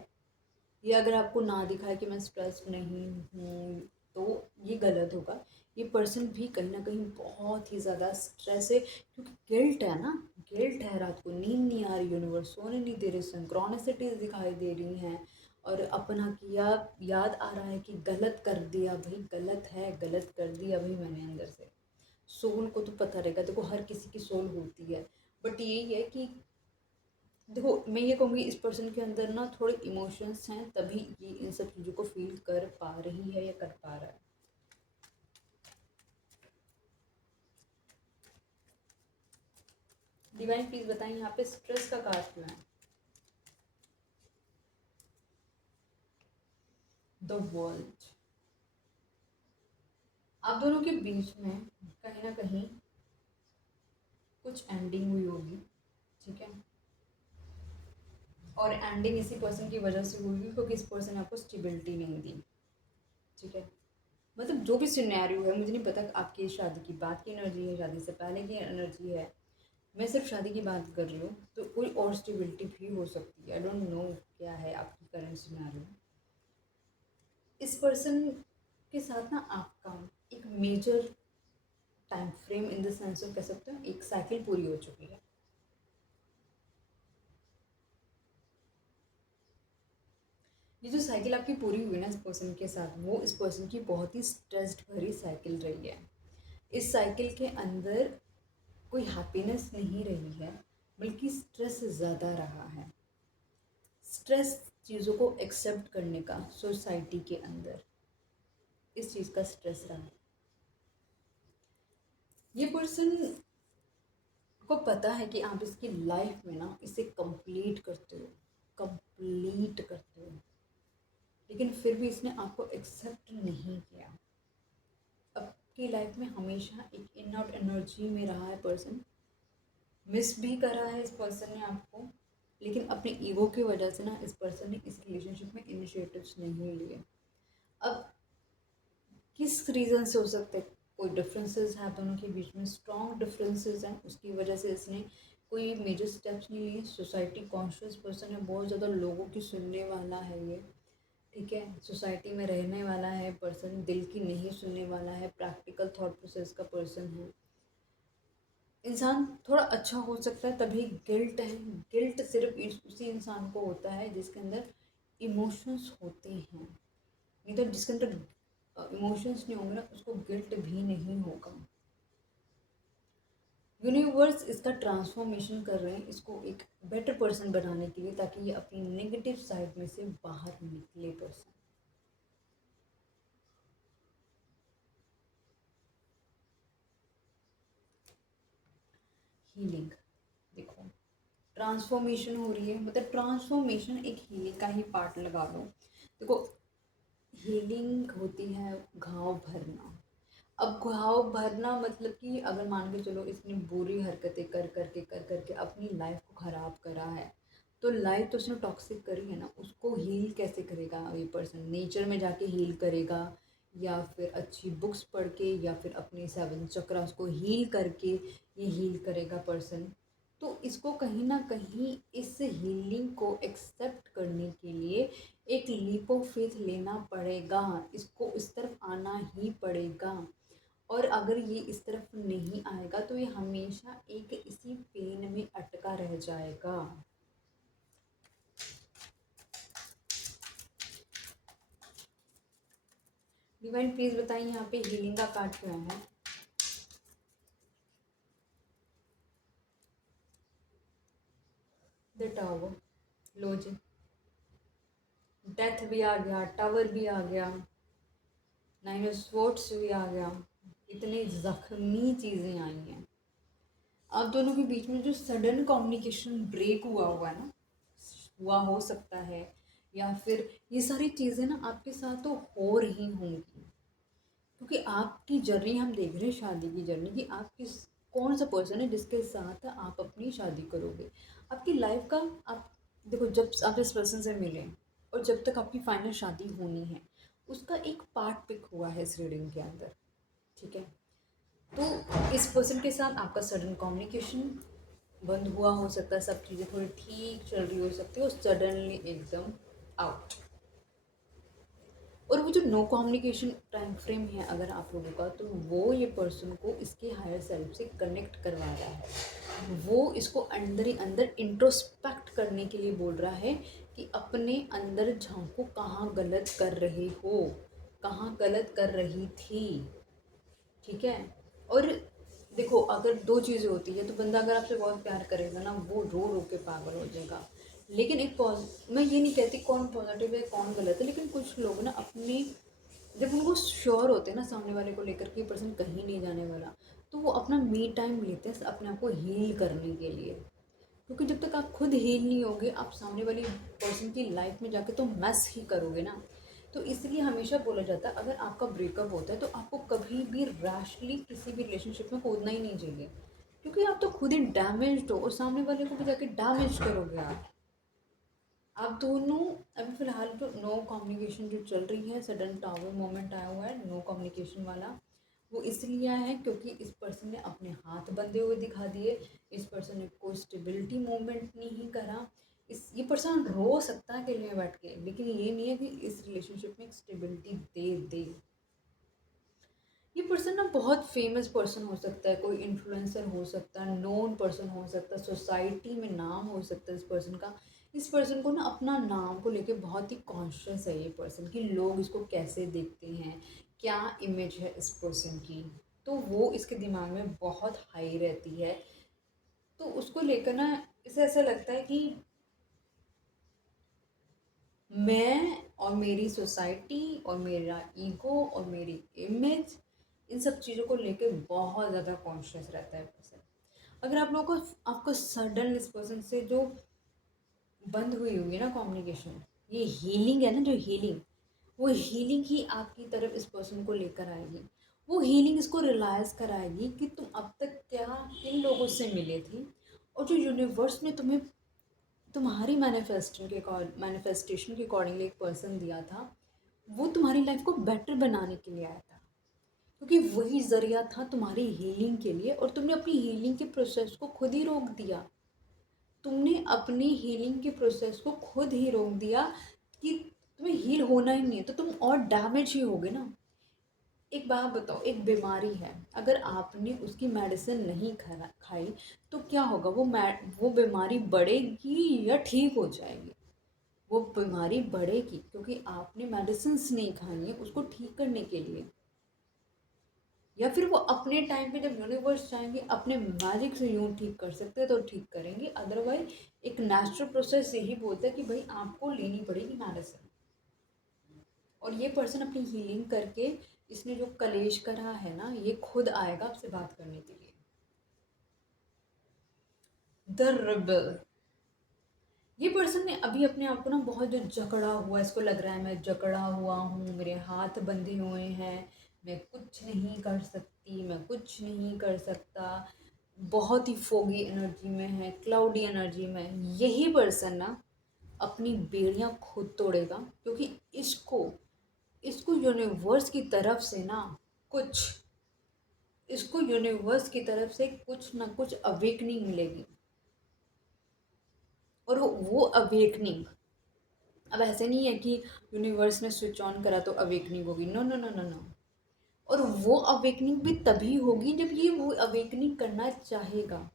ये अगर आपको ना दिखाए कि मैं स्ट्रेस नहीं हूँ तो ये गलत होगा। ये पर्सन भी कहीं ना कहीं बहुत ही ज़्यादा स्ट्रेस है, क्योंकि गिल्ट है ना, गिल्ट है, रात को नींद नहीं आ रही, यूनिवर्स सोने नहीं दे रही, सिंक्रोनिसिटीज दिखाई दे रही हैं, और अपना किया याद आ रहा है कि गलत कर दिया भाई, गलत है, गलत कर दिया भाई मैंने अंदर से। सोल को तो पता रहेगा, देखो हर किसी की सोल होती है, बट यही है कि देखो मैं ये कहूँगी इस पर्सन के अंदर ना थोड़े इमोशंस हैं, तभी ये इन सब चीज़ों को फील कर पा रही है या कर पा रहा है। डिवाइन प्लीज बताएं यहाँ पे स्ट्रेस का कारण क्यों है। द वर्ल्ड, आप दोनों के बीच में कहीं ना कहीं कुछ एंडिंग हुई होगी, ठीक है। और एंडिंग इसी पर्सन की वजह से हुई क्योंकि इस पर्सन ने आपको स्टेबिलिटी नहीं दी, ठीक है। मतलब जो भी सिनेरियो है, मुझे नहीं पता आपकी शादी की बात की एनर्जी है, शादी से पहले की एनर्जी है, मैं सिर्फ शादी की बात कर रही हूँ, तो कोई और स्टेबिलिटी भी हो सकती है। आई डोंट नो क्या है आपकी करंट सिनेरियो। इस पर्सन के साथ ना आपका एक major time frame in the sense of कह सकते हो एक साइकिल पूरी हो चुकी है। ये जो साइकिल आपकी पूरी हुई ना इस पर्सन के साथ, वो इस पर्सन की बहुत ही स्ट्रेस्ड भरी साइकिल रही है। इस साइकिल के अंदर कोई हैप्पीनेस नहीं रही है, बल्कि स्ट्रेस ज़्यादा रहा है। स्ट्रेस चीज़ों को एक्सेप्ट करने का सोसाइटी के अंदर इस चीज़ का स्ट्रेस रहा है। ये पर्सन को पता है कि आप इसकी लाइफ में ना इसे कंप्लीट करते हो, कंप्लीट करते हो, लेकिन फिर भी इसने आपको एक्सेप्ट नहीं किया। आपकी लाइफ में हमेशा एक इन आउट एनर्जी में रहा है पर्सन, मिस भी करा है इस पर्सन ने आपको, लेकिन अपने ईगो की वजह से ना इस पर्सन ने इस रिलेशनशिप में इनिशिएटिव्स नहीं लिए। अब किस रीज़न से हो सकते हैं, कोई डिफरेंसेस हैं दोनों के बीच में, स्ट्रॉन्ग डिफरेंसेस हैं, उसकी वजह से इसने कोई मेजर स्टेप्स नहीं लिए। सोसाइटी कॉन्शियस पर्सन है, बहुत ज़्यादा लोगों की सुनने वाला है ये, ठीक है। सोसाइटी में रहने वाला है पर्सन, दिल की नहीं सुनने वाला है, प्रैक्टिकल थॉट प्रोसेस का पर्सन है। इंसान थोड़ा अच्छा हो सकता है, तभी गिल्ट है, गिल्ट सिर्फ उसी इंसान को होता है जिसके अंदर इमोशंस होते हैं, नहीं तो जिसके अंदर इमोशंस नहीं होंगे ना, उसको गिल्ट भी नहीं होगा। यूनिवर्स इसका ट्रांसफॉर्मेशन कर रहे हैं इसको एक बेटर पर्सन बनाने के लिए, ताकि ये अपनी नेगेटिव साइड में से बाहर निकले पर्सन। हीलिंग, देखो ट्रांसफॉर्मेशन हो रही है, मतलब ट्रांसफॉर्मेशन एक हीलिंग का ही पार्ट लगा लो। देखो हीलिंग होती है घाव भरना। अब घाव भरना मतलब कि अगर मान के चलो इसने बुरी हरकतें कर करके अपनी लाइफ को ख़राब करा है, तो लाइफ तो उसने टॉक्सिक करी है ना, उसको हील कैसे करेगा ये पर्सन? नेचर में जाके हील करेगा, या फिर अच्छी बुक्स पढ़ के, या फिर अपने सेवन चक्रास को हील करके ये हील करेगा पर्सन। तो इसको कहीं ना कहीं इस हीलिंग को एक्सेप्ट करने के लिए एक लीप ऑफ फेथ लेना पड़ेगा, इसको इस तरफ आना ही पड़ेगा। और अगर ये इस तरफ नहीं आएगा तो ये हमेशा एक इसी पेन में अटका रह जाएगा। डिवाइन प्लीज बताइए यहाँ पे हीलिंग का कार्ड क्या है? द टावर, लो जी, डेथ भी आ गया, टावर भी आ गया, नाइन ऑफ स्वॉर्ड्स भी आ गया। इतनी जख्मी चीज़ें आई हैं। आप दोनों के बीच में जो सडन कम्युनिकेशन ब्रेक हुआ हुआ है ना, हुआ हो सकता है, या फिर ये सारी चीज़ें ना आपके साथ तो हो रही होंगी, क्योंकि आपकी जर्नी हम देख रहे हैं, शादी की जर्नी, कि आप किस कौन सा पर्सन है जिसके साथ आप अपनी शादी करोगे। आपकी लाइफ का, आप देखो जब आप इस पर्सन से मिले और जब तक आपकी फाइनल शादी होनी है, उसका एक पार्ट पिक हुआ है इस रीडिंग के अंदर, ठीक है? तो इस पर्सन के साथ आपका सडन कम्युनिकेशन बंद हुआ हो सकता है, सब चीज़ें थोड़ी ठीक चल रही हो सकती है और सडनली एकदम आउट। और वो जो नो कम्युनिकेशन टाइम फ्रेम है अगर आप लोगों का, तो वो ये पर्सन को इसके हायर सेल्फ से कनेक्ट करवा रहा है। वो इसको अंदर ही अंदर इंट्रोस्पेक्ट करने के लिए बोल रहा है कि अपने अंदर झांको, कहाँ गलत कर रहे हो, कहाँ गलत कर रही थी, ठीक है? और देखो अगर दो चीज़ें होती है, तो बंदा अगर आपसे बहुत प्यार करेगा ना, वो रो रो के पागल हो जाएगा। लेकिन मैं ये नहीं कहती कौन पॉजिटिव है कौन गलत है, लेकिन कुछ लोग ना अपने, जब उनको श्योर होते हैं ना सामने वाले को लेकर कि ये पर्सन कहीं नहीं जाने वाला, तो वो अपना मी टाइम लेते हैं अपने आप को हील करने के लिए। क्योंकि जब तक आप खुद हील नहीं होगे, आप सामने वाली पर्सन की लाइफ में जाके तो मैस ही करोगे ना। तो इसलिए हमेशा बोला जाता है अगर आपका ब्रेकअप होता है तो आपको कभी भी रैशली किसी भी रिलेशनशिप में कूदना ही नहीं चाहिए, क्योंकि आप तो खुद ही डैमेज्ड हो और सामने वाले को भी जाके डैमेज करोगे आप दोनों। अभी फ़िलहाल जो नो कम्युनिकेशन जो चल रही है, सडन टावर मोमेंट आया हुआ है नो कम्युनिकेशन वाला, वो इसलिए आया है क्योंकि इस पर्सन ने अपने हाथ बंधे हुए दिखा दिए, इस पर्सन ने कोई स्टेबिलिटी मूवमेंट नहीं करा। ये पर्सन रो सकता है अकेले में बैठ के, लेकिन ये नहीं है कि इस रिलेशनशिप में एक स्टेबिलिटी दे दे। ये पर्सन ना बहुत फेमस पर्सन हो सकता है, कोई इन्फ्लुएंसर हो सकता है, नोन पर्सन हो सकता है, सोसाइटी में नाम हो सकता है इस पर्सन का। इस पर्सन को ना अपना नाम को लेके बहुत ही कॉन्शियस है ये पर्सन, कि लोग इसको कैसे देखते हैं, क्या इमेज है इस पर्सन की, तो वो इसके दिमाग में बहुत हाई रहती है। तो उसको लेकर ना इसे ऐसा लगता है कि मैं और मेरी सोसाइटी और मेरा ईगो और मेरी इमेज, इन सब चीज़ों को लेके बहुत ज़्यादा कॉन्शियस रहता है पर्सन। अगर आप लोगों को आपको सडन इस पर्सन से जो बंद हुई हुई है ना कम्युनिकेशन, ये हीलिंग है ना, जो हीलिंग, वो हीलिंग ही आपकी तरफ इस पर्सन को लेकर आएगी। वो हीलिंग इसको रियलाइज़ कराएगी कि तुम अब तक क्या किन लोगों से मिले थे, और जो यूनिवर्स ने तुम्हें तुम्हारी मैनिफेस्टेशन के अकॉर्डिंगली एक पर्सन दिया था, वो तुम्हारी लाइफ को बेटर बनाने के लिए आया था, क्योंकि वही ज़रिया था तुम्हारी हीलिंग के लिए, और तुमने अपनी हीलिंग के प्रोसेस को खुद ही रोक दिया। तुमने अपनी हीलिंग के प्रोसेस को खुद ही रोक दिया कि तुम्हें हील होना ही नहीं है, तो तुम और डैमेज ही होगे ना। एक बात बताओ, एक बीमारी है, अगर आपने उसकी मेडिसिन नहीं खाई तो क्या होगा? वो बीमारी बढ़ेगी या ठीक हो जाएगी? वो बीमारी बढ़ेगी क्योंकि आपने मेडिसिन्स नहीं खानी है उसको ठीक करने के लिए। या फिर वो अपने टाइम पे जब यूनिवर्स चाहेंगे अपने मैजिक से यूँ ठीक कर सकते हैं तो ठीक करेंगे, अदरवाइज एक नेचुरल प्रोसेस यही बोलता है कि भाई आपको लेनी पड़ेगी मेडिसिन। और ये पर्सन अपनी हीलिंग करके इसने जो कलेश करा है ना ये खुद आएगा आपसे बात करने के लिए। द रिबल, ये पर्सन ने अभी अपने आप को ना बहुत जो जकड़ा हुआ, इसको लग रहा है मैं जकड़ा हुआ हूँ, मेरे हाथ बंधे हुए हैं, मैं कुछ नहीं कर सकती, मैं कुछ नहीं कर सकता, बहुत ही फोगी एनर्जी में है, क्लाउडी एनर्जी में है। यही पर्सन ना अपनी बेड़ियाँ खुद तोड़ेगा क्योंकि इसको इसको यूनिवर्स की तरफ से ना कुछ इसको यूनिवर्स की तरफ से कुछ ना कुछ अवेकनिंग मिलेगी। और वो अवेकनिंग अब ऐसे नहीं है कि यूनिवर्स ने स्विच ऑन करा तो अवेकनिंग होगी, no no no no no. और वो अवेकनिंग भी तभी होगी जब ये वो अवेकनिंग करना चाहेगा,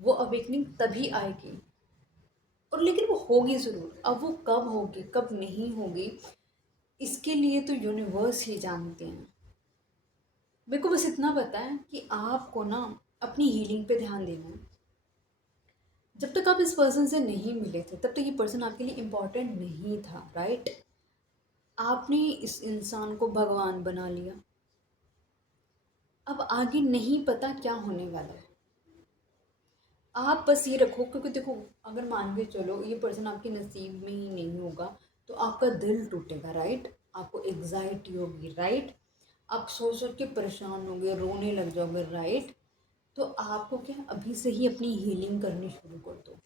वो अवेकनिंग तभी आएगी। और लेकिन वो होगी ज़रूर। अब वो कब होगी कब नहीं होगी इसके लिए तो यूनिवर्स ही जानते हैं। मेरे को बस इतना पता है कि आपको ना अपनी हीलिंग पे ध्यान देना है। जब तक आप इस पर्सन से नहीं मिले थे तब तक ये पर्सन आपके लिए इम्पोर्टेंट नहीं था, राइट? आपने इस इंसान को भगवान बना लिया। अब आगे नहीं पता क्या होने वाला है। आप बस ये रखो क्योंकि देखो अगर मान के चलो ये पर्सन आपके नसीब में ही नहीं होगा तो आपका दिल टूटेगा, राइट? आपको एग्जाइटी होगी, राइट? आप सोच सोच के परेशान होगे, रोने लग जाओगे, राइट? तो आपको क्या अभी से ही अपनी हीलिंग करनी शुरू कर दो।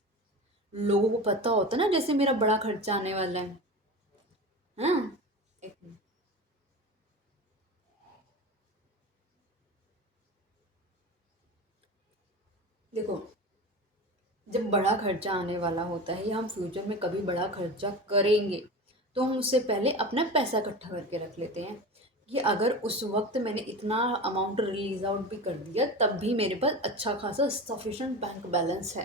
लोगों को पता होता है ना जैसे मेरा बड़ा खर्चा आने वाला है। हाँ, एक मिनट। देखो, जब बड़ा खर्चा आने वाला होता है या हम फ्यूचर में कभी बड़ा खर्चा करेंगे तो हम उससे पहले अपना पैसा इकट्ठा करके रख लेते हैं कि अगर उस वक्त मैंने इतना अमाउंट रिलीज आउट भी कर दिया तब भी मेरे पास अच्छा खासा सफिशेंट बैंक बैलेंस है।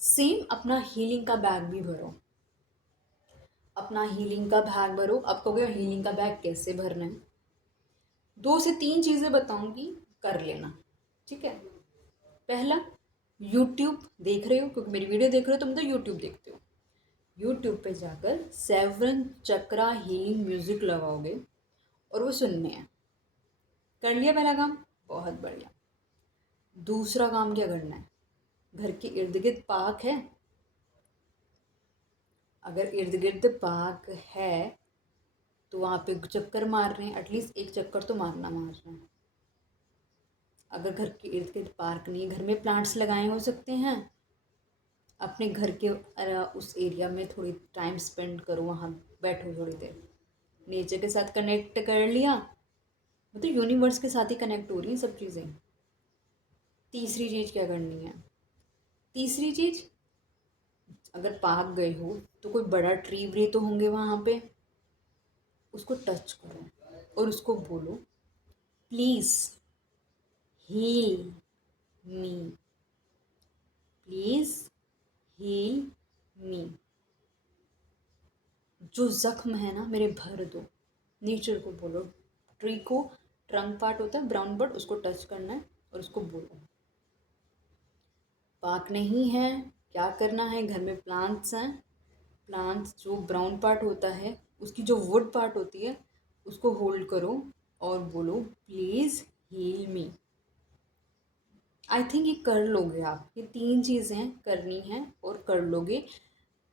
सेम अपना हीलिंग का बैग भी भरो। अपना हीलिंग का बैग भरो। अब कहोगे हीलिंग का बैग कैसे भरना है? 2 से 3 चीज़ें बताऊंगी, कर लेना, ठीक है? पहला, यूट्यूब देख रहे हो क्योंकि मेरी वीडियो देख रहे हो तो मतलब यूट्यूब देखते हो। यूट्यूब पे जाकर सेवन चक्रा हीलिंग म्यूजिक लगाओगे और वो सुनने हैं। कर लिया पहला काम, बहुत बढ़िया। दूसरा काम क्या करना है? घर के इर्द गिर्द पार्क है? अगर इर्द गिर्द पार्क है तो वहाँ पे चक्कर मार रहे हैं, एटलीस्ट एक चक्कर तो मारना मार रहे हैं। अगर घर के इर्द गिर्द पार्क नहीं है, घर में प्लांट्स लगाए हो सकते हैं, अपने घर के उस एरिया में थोड़ी टाइम स्पेंड करो, वहाँ बैठो थोड़ी देर, नेचर के साथ कनेक्ट कर लिया, मतलब यूनिवर्स के साथ ही कनेक्ट हो रही हैं सब चीज़ें। तीसरी चीज़ क्या करनी है? तीसरी चीज़, अगर पार्क गए हो तो कोई बड़ा ट्री व्री तो होंगे वहाँ पे, उसको टच करो और उसको बोलो please heal me, please heal me, जो ज़ख्म है ना मेरे भर दो। नेचर को बोलो, ट्री को ट्रंक पार्ट होता है ब्राउन पार्ट, उसको टच करना है और उसको बोलो। पार्क नहीं है, क्या करना है? घर में प्लांट्स हैं, प्लांट्स जो ब्राउन पार्ट होता है उसकी जो वुड पार्ट होती है उसको होल्ड करो और बोलो please heal me. I think ये कर लोगे आप, ये 3 चीज़ें करनी हैं और कर लोगे।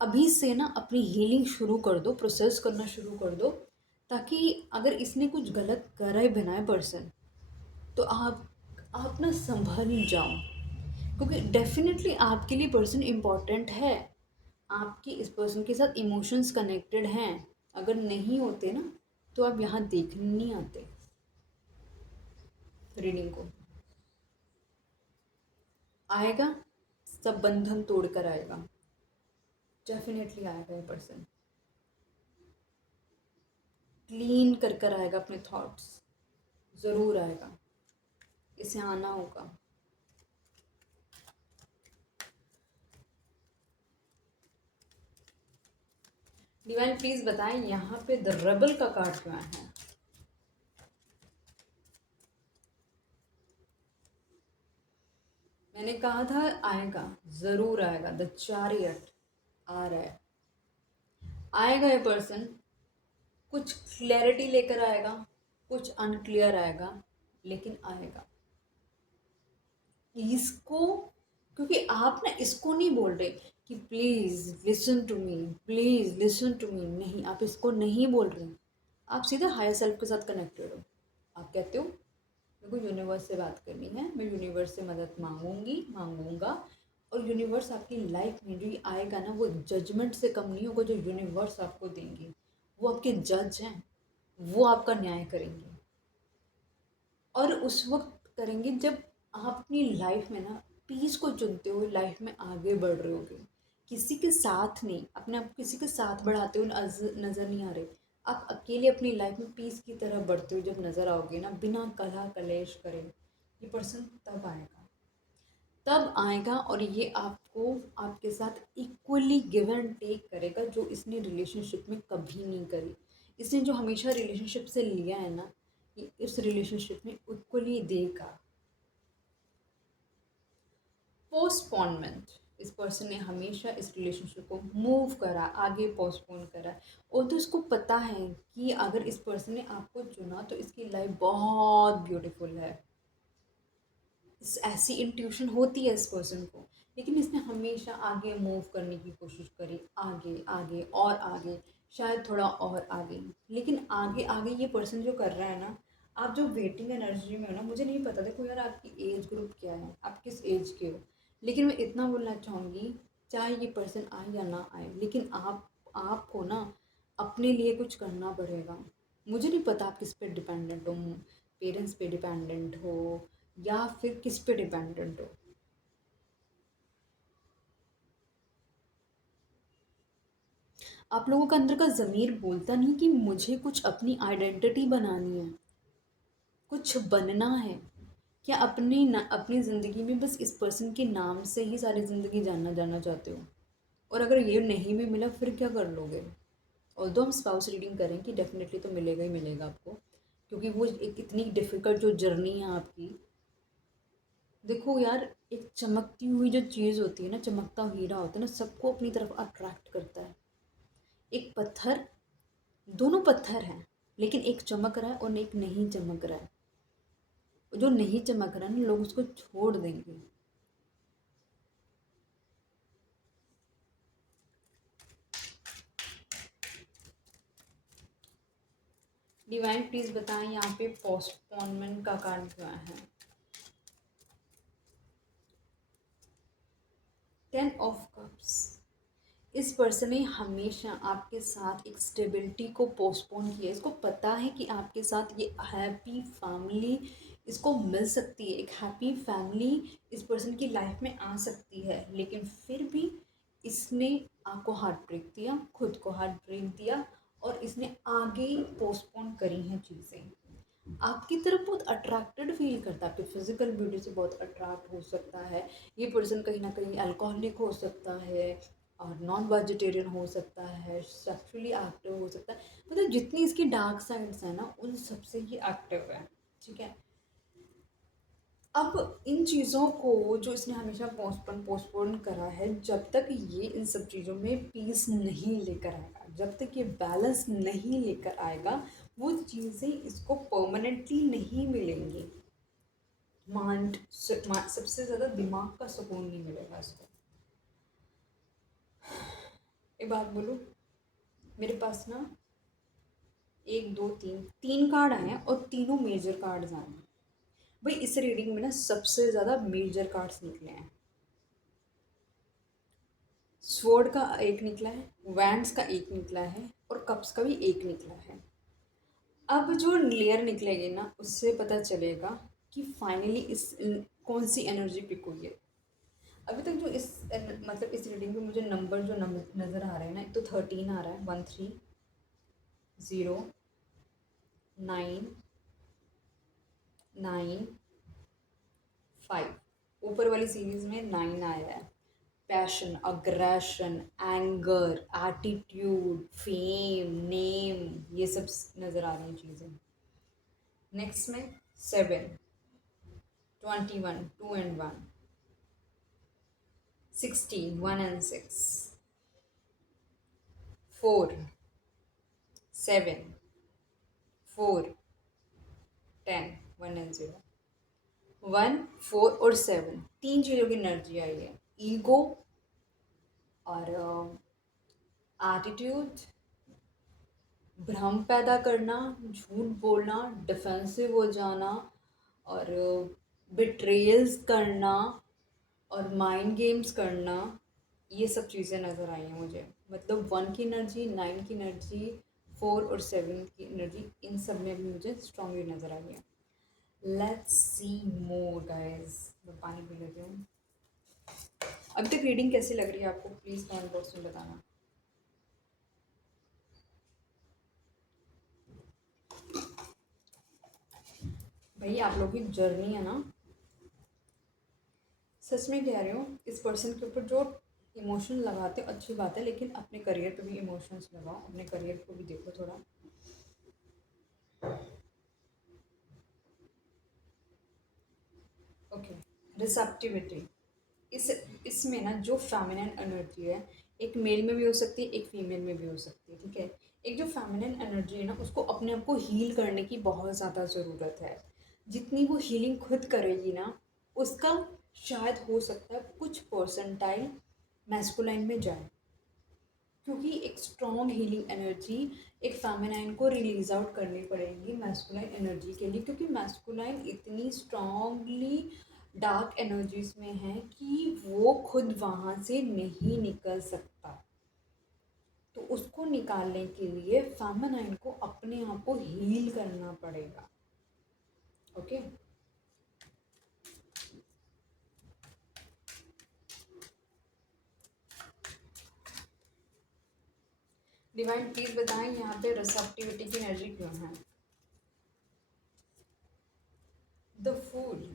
अभी से ना अपनी हीलिंग शुरू कर दो, प्रोसेस करना शुरू कर दो, ताकि अगर इसने कुछ गलत करा है बनाए पर्सन तो आप ना संभल जाओ, क्योंकि डेफिनेटली आपके लिए पर्सन इम्पॉर्टेंट है। आपके इस पर्सन के साथ इमोशंस कनेक्टेड हैं। अगर नहीं होते ना तो आप यहाँ देखने नहीं आते रीडिंग को। आएगा, सब बंधन तोड़ कर आएगा, डेफिनेटली आएगा ये पर्सन, क्लीन कर कर आएगा अपने थॉट्स, ज़रूर आएगा, इसे आना होगा। डिवाइन प्लीज बताएं यहाँ पे द रेबल का कार्ड क्यों आया है। मैंने कहा था आएगा, जरूर आएगा। द चैरियट आ रहा है, आएगा ये पर्सन। कुछ क्लैरिटी लेकर आएगा, कुछ अनक्लियर आएगा, लेकिन आएगा। इसको, क्योंकि आप ना इसको नहीं बोल रहे कि please listen to me, please listen to me, नहीं, आप इसको नहीं बोल रहे। आप सीधा हायर सेल्फ के साथ कनेक्टेड हो। आप कहते हो मेरे को यूनिवर्स से बात करनी है, मैं यूनिवर्स से मदद मांगूंगा। और यूनिवर्स आपकी लाइफ में जो ये आएगा ना, वो जजमेंट से कम नहीं होगा। जो यूनिवर्स आपको देंगे वो आपके जज हैं, वो आपका न्याय करेंगे। और उस वक्त करेंगे जब आप अपनी लाइफ में ना पीस को चुनते हुए लाइफ में आगे बढ़ रहे होगे। किसी के साथ नहीं, अपने आप को किसी के साथ बढ़ाते हुए नज़र नहीं आ रहे। आप अकेले अपनी लाइफ में पीस की तरह बढ़ते हुए जब नज़र आओगे ना, बिना कलह कलेश करे, ये पर्सन तब आएगा। और ये आपको आपके साथ इक्वली गिव एंड टेक करेगा, जो इसने रिलेशनशिप में कभी नहीं करी। इसने जो हमेशा रिलेशनशिप से लिया है ना, ये इस रिलेशनशिप में इक्वली देगा। पोस्टपोनमेंट, इस पर्सन ने हमेशा इस रिलेशनशिप को मूव करा, आगे पोस्टपोन करा। और तो इसको पता है कि अगर इस पर्सन ने आपको चुना तो इसकी लाइफ बहुत ब्यूटीफुल है। ऐसी इंट्यूशन होती है इस पर्सन को। लेकिन इसने हमेशा आगे मूव करने की कोशिश करी, आगे आगे और आगे, शायद थोड़ा और आगे। लेकिन आगे आगे ये पर्सन जो कर रहा है ना, आप जो वेटिंग एनर्जी में हो ना, मुझे नहीं पता, देखो यार आपकी एज ग्रुप क्या है, आप किस एज के हो। लेकिन मैं इतना बोलना चाहूँगी, चाहे ये पर्सन आए या ना आए, लेकिन आपको ना अपने लिए कुछ करना पड़ेगा। मुझे नहीं पता आप किस पे डिपेंडेंट हो, पेरेंट्स पे डिपेंडेंट हो या फिर किस पे डिपेंडेंट हो। आप लोगों का अंदर का ज़मीर बोलता नहीं कि मुझे कुछ अपनी आइडेंटिटी बनानी है, कुछ बनना है। क्या अपनी ज़िंदगी में बस इस पर्सन के नाम से ही सारी ज़िंदगी जानना जानना चाहते हो? और अगर ये नहीं भी मिला फिर क्या कर लोगे? ऑल्दो हम स्पाउस रीडिंग करें कि डेफिनेटली तो मिलेगा ही मिलेगा आपको, क्योंकि वो एक इतनी डिफ़िकल्ट जो जर्नी है आपकी। देखो यार, एक चमकती हुई जो चीज़ होती है ना, चमकता हीरा होता है ना, सबको अपनी तरफ अट्रैक्ट करता है। एक पत्थर, दोनों पत्थर हैं, लेकिन एक चमक रहा है और एक नहीं चमक रहा है। जो नहीं चमक रहा है ना, लोग उसको छोड़ देंगे। डिवाइन प्लीज बताएं यहाँ पे पोस्टपोनमेंट का कारण क्या है। 10 ऑफ कप्स, इस पर्सन ने हमेशा आपके साथ एक स्टेबिलिटी को पोस्टपोन किया। इसको पता है कि आपके साथ ये हैप्पी फैमिली इसको मिल सकती है, एक हैप्पी फैमिली इस पर्सन की लाइफ में आ सकती है। लेकिन फिर भी इसने आपको हार्ट ब्रेक दिया, खुद को हार्ट ब्रेक दिया, और इसने आगे पोस्टपोन करी हैं चीज़ें। आपकी तरफ बहुत अट्रैक्टेड फील करता है, आपकी फिजिकल ब्यूटी से बहुत अट्रैक्ट हो सकता है। ये पर्सन कहीं ना कहीं अल्कोहलिक हो सकता है, और नॉन वेजिटेरियन हो सकता है, सेक्सुअली एक्टिव हो सकता है। मतलब जितनी इसकी डार्क साइड्स हैं ना, उन सबसे ये एक्टिव है। ठीक है। अब इन चीज़ों को जो इसने हमेशा पोस्टपोन पोस्टपोन करा है, जब तक ये इन सब चीज़ों में पीस नहीं लेकर आएगा, जब तक ये बैलेंस नहीं लेकर आएगा, वो चीज़ें इसको परमानेंटली नहीं मिलेंगी। सबसे ज़्यादा दिमाग का सुकून नहीं मिलेगा इसको। एक बात बोलूँ, मेरे पास ना एक दो तीन तीन कार्ड आए हैं, और तीनों मेजर कार्ड्स आए हैं। भाई इस रीडिंग में ना सबसे ज़्यादा मेजर कार्ड्स निकले हैं। स्वॉर्ड का एक निकला है, वैंड्स का एक निकला है, और कप्स का भी एक निकला है। अब जो लेयर निकलेगी ना, उससे पता चलेगा कि फाइनली कौन सी एनर्जी पिक हुई है। अभी तक जो मतलब इस रीडिंग में मुझे नंबर जो नज़र आ रहे हैं ना, एक तो 13 आ रहा है, 13, 0, 9, 9, 5। ऊपर वाली सीरीज में 9 आया है। Passion, aggression, anger, attitude, fame, name, ये सब नज़र आ रही हैं चीज़ें। नेक्स्ट में 7, 21, 2 and 1, 16, 1 and 6, 4, 7, 4, 10, 1 and 0, 1, 4 और 7, तीन चीज़ों की एनर्जी आई है। ईगो और एटीट्यूड, भ्रम पैदा करना, झूठ बोलना, डिफेंसिव हो जाना और बिट्रेयल्स करना और माइंड गेम्स करना, ये सब चीज़ें नज़र आई हैं मुझे। मतलब 1 की एनर्जी, 9 की एनर्जी, 4 और 7 की एनर्जी, इन सब में भी मुझे स्ट्रांगली नज़र आई है। Let's see more guys. मैं पानी पी लेती हूँ। अभी तक रीडिंग कैसी लग रही है आपको, प्लीज़ कमेंट बॉक्स में बताना। भाई आप लोगों की जर्नी है ना, सच में कह रही हूँ, इस पर्सन के ऊपर जो इमोशन लगाते हो अच्छी बात है, लेकिन अपने करियर पे भी इमोशंस लगाओ, अपने करियर को भी देखो थोड़ा। Okay, receptivity. इस इसमें ना जो फेमिनिन एनर्जी है, एक मेल में भी हो सकती है, एक फीमेल में भी हो सकती है, ठीक है। एक जो फेमिनिन एनर्जी है ना, उसको अपने आप को हील करने की बहुत ज़्यादा ज़रूरत है। जितनी वो हीलिंग खुद करेगी ना, उसका शायद हो सकता है कुछ परसेंटाइल मैस्कुलाइन में जाए, क्योंकि एक स्ट्रॉन्ग हीलिंग एनर्जी एक फेमिनाइन को रिलीज आउट करनी पड़ेगी मैस्कुलाइन एनर्जी के लिए, क्योंकि मैस्कुलाइन इतनी स्ट्रॉन्गली डार्क एनर्जीज में है कि वो खुद वहाँ से नहीं निकल सकता। तो उसको निकालने के लिए फेमिनाइन को अपने आप को हील करना पड़ेगा। ओके, डिवाइन प्लीज बताएं यहाँ पे रिसेप्टिविटी की एनर्जी क्यों है। The fool.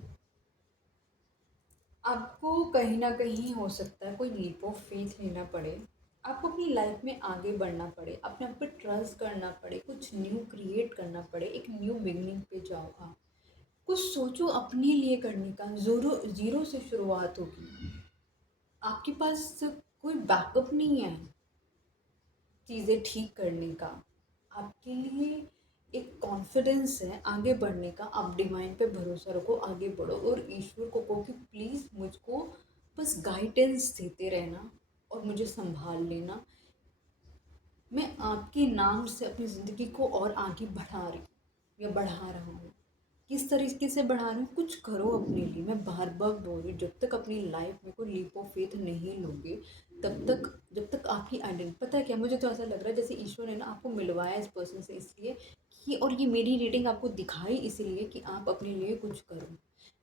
आपको कहीं ना कहीं हो सकता है कोई लीप ऑफ फेथ लेना पड़े, आपको अपनी लाइफ में आगे बढ़ना पड़े, अपने आप पे ट्रस्ट करना पड़े, कुछ न्यू क्रिएट करना पड़े, एक न्यू बिगनिंग पे जाओ आप। कुछ सोचो अपने लिए करने का, ज़ीरो ज़ीरो से शुरुआत होगी। आपके पास कोई बैकअप नहीं है चीज़ें ठीक करने का। आपके लिए एक कॉन्फिडेंस है आगे बढ़ने का। आप डिवाइन पे भरोसा रखो, आगे बढ़ो और ईश्वर को कहो कि प्लीज़ मुझको बस गाइडेंस देते रहना और मुझे संभाल लेना। मैं आपके नाम से अपनी ज़िंदगी को और आगे बढ़ा रही हूँ या बढ़ा रहा हूँ। किस तरीके से बढ़ा रही हूँ, कुछ करो अपने लिए। मैं बार बार बोल रही हूँ, जब तक अपनी लाइफ में कोई लीप ऑफ फेथ नहीं लोगे, तब तक जब तक आपकी आइडेंटिटी, पता है क्या, मुझे तो ऐसा लग रहा है जैसे ईश्वर ने ना आपको मिलवाया इस पर्सन से इसलिए कि, और ये मेरी रीडिंग आपको दिखाई इसलिए कि आप अपने लिए कुछ करो।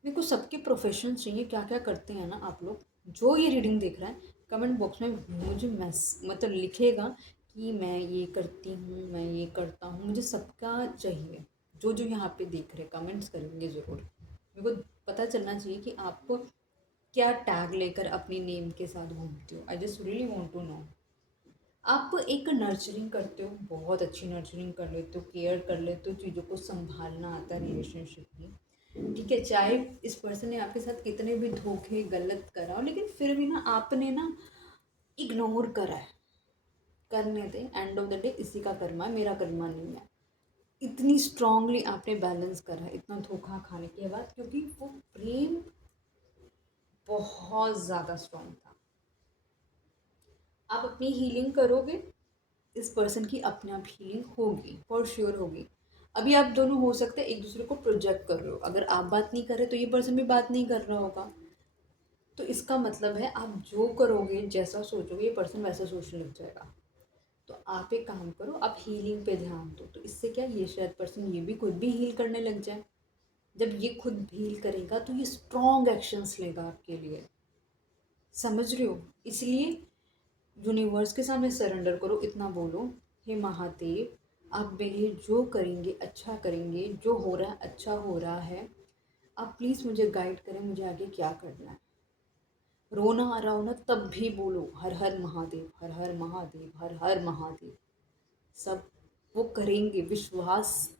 मेरे को सबके प्रोफेशन चाहिए, क्या क्या करते हैं ना आप लोग। जो ये रीडिंग देख रहा है, कमेंट बॉक्स में मुझे मतलब लिखेगा कि मैं ये करती हूँ, मैं ये करता हूँ। मुझे सबका चाहिए, जो जो यहाँ पे देख रहे कमेंट्स करेंगे ज़रूर। मेरे को पता चलना चाहिए कि आप क्या टैग लेकर अपनी नेम के साथ घूमते हो। I just really want to know. आप एक नर्चरिंग करते हो, बहुत अच्छी नर्चरिंग कर लेते हो, केयर कर लेते हो, चीज़ों को संभालना आता है रिलेशनशिप में, ठीक है। चाहे इस पर्सन ने आपके साथ कितने भी धोखे गलत करा हो, लेकिन फिर भी ना आपने ना इग्नोर करा है। करने दें, एंड ऑफ द डे इसी का कर्मा है, मेरा कर्मा नहीं है। इतनी स्ट्रांगली आपने बैलेंस करा है इतना धोखा खाने के बाद, क्योंकि वो प्रेम बहुत ज़्यादा स्ट्रांग था। आप अपनी हीलिंग करोगे, इस पर्सन की अपने आप हीलिंग होगी, फॉर श्योर होगी। अभी आप दोनों हो सकते हैं एक दूसरे को प्रोजेक्ट कर रहे हो, अगर आप बात नहीं कर रहे तो ये पर्सन भी बात नहीं कर रहा होगा। तो इसका मतलब है आप जो करोगे, जैसा सोचोगे, ये पर्सन वैसा सोचने लग जाएगा। तो आप एक काम करो, आप हीलिंग पे ध्यान दो। तो इससे क्या, ये शायद पर्सन ये भी खुद भी हील करने लग जाए। जब ये खुद हील करेगा तो ये स्ट्रॉन्ग एक्शंस लेगा आपके लिए, समझ रहे हो। इसलिए यूनिवर्स के सामने सरेंडर करो, इतना बोलो, हे महादेव आप मेरे लिए जो करेंगे अच्छा करेंगे, जो हो रहा है अच्छा हो रहा है, आप प्लीज़ मुझे गाइड करें, मुझे आगे क्या करना है। रोना आ रहा हो ना तब भी बोलो हर हर महादेव, हर हर महादेव, हर हर महादेव। सब वो करेंगे। विश्वास,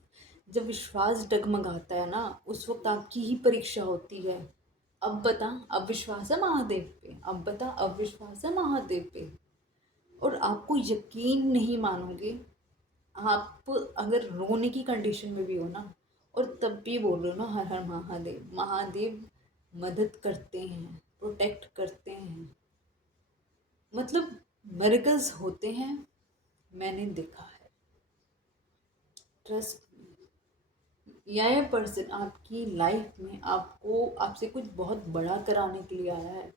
जब विश्वास डगमगाता है ना उस वक्त आपकी ही परीक्षा होती है। अब बता, अब विश्वास है महादेव पे? अब बता, अब विश्वास है महादेव पे? और आपको यकीन नहीं मानोगे, आप अगर रोने की कंडीशन में भी हो ना और तब भी बोल रहे हो ना हर हर महादेव, महादेव मदद करते हैं, प्रोटेक्ट करते हैं। मतलब मिरेकल्स होते हैं, मैंने देखा है। ट्रस्ट, यह पर्सन आपकी लाइफ में आपको आपसे कुछ बहुत बड़ा कराने के लिए आया है,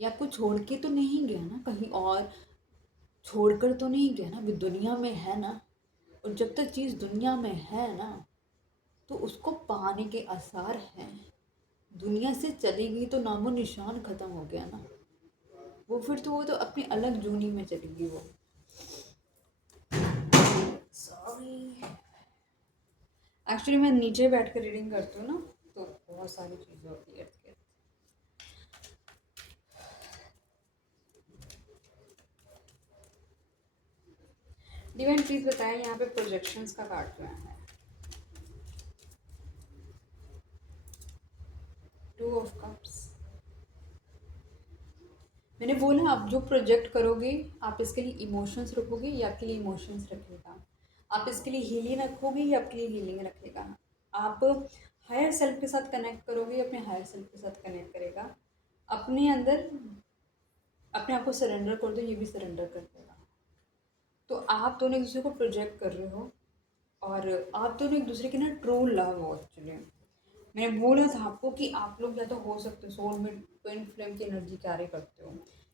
या कुछ छोड़ के तो नहीं गया ना, कहीं और छोड़कर तो नहीं गया ना, अभी दुनिया में है ना। और जब तक चीज़ दुनिया में है ना तो उसको पाने के आसार हैं। दुनिया से चली गई तो नामो निशान खत्म हो गया ना, वो फिर तो वो तो अपनी अलग जूनी में चलेगी वो। सॉरी, एक्चुअली मैं नीचे बैठ कर रीडिंग करती हूँ ना, तो बहुत सारी चीज़ें होती है। डिवाइन प्लीज बताएं यहाँ पे प्रोजेक्शंस का कार्ड क्या है? Two of cups. मैंने बोला आप जो प्रोजेक्ट करोगे आप इसके लिए इमोशंस रखोगे या आपके लिए इमोशंस रखेगा? आप इसके लिए हीलिंग रखोगे या आपके लिए हीलिंग रखेगा? आप हायर सेल्फ के साथ कनेक्ट करोगे या अपने हायर सेल्फ के साथ कनेक्ट करेगा? अपने अंदर अपने आप को सरेंडर कर दो, ये भी सरेंडर कर देगा। तो आप दोनों एक दूसरे को प्रोजेक्ट कर रहे हो और आप दोनों एक दूसरे के ना ट्रू लव हो एक्चुअली। मैंने बोला था आपको कि आप लोग या तो हो सकते हो सोल में ट्विन फ्लेम की एनर्जी कैरी करते हो,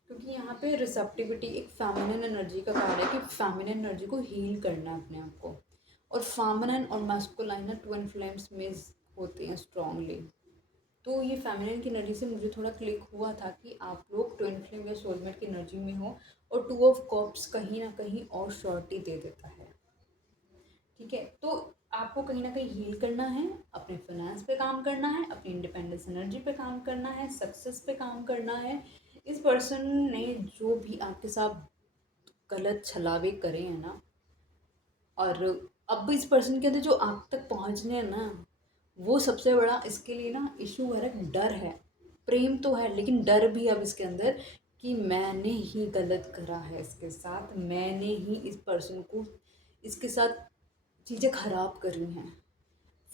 क्योंकि यहाँ पे रिसेप्टिविटी एक फेमिनिन एनर्जी का कार्ड है कि फेमिनिन एनर्जी को हील करना है अपने आप को। और फेमिनिन और मैस्कुलाइन ट्विन फ्लेम्स में होते हैं स्ट्रांगली। तो ये फेमिनिन की एनर्जी से मुझे थोड़ा क्लिक हुआ था कि आप लोग ट्विन फ्लेम या सोलमेट की एनर्जी में हो। और टू ऑफ कप्स कहीं ना कहीं और श्योरिटी दे देता है। ठीक है, तो आपको कहीं ना कहीं हील करना है, अपने फाइनेंस पे काम करना है, अपनी इंडिपेंडेंस एनर्जी पे काम करना है, सक्सेस पे काम करना है। इस पर्सन ने जो भी आपके साथ गलत छलावे करे हैं ना, और अब इस पर्सन के अंदर जो आप तक पहुंचने हैं ना, वो सबसे बड़ा इसके लिए ना इशू है, डर है। प्रेम तो है लेकिन डर भी अब इसके अंदर कि मैंने ही गलत करा है इसके साथ, मैंने ही इस पर्सन को इसके साथ चीज़ें खराब करी हैं।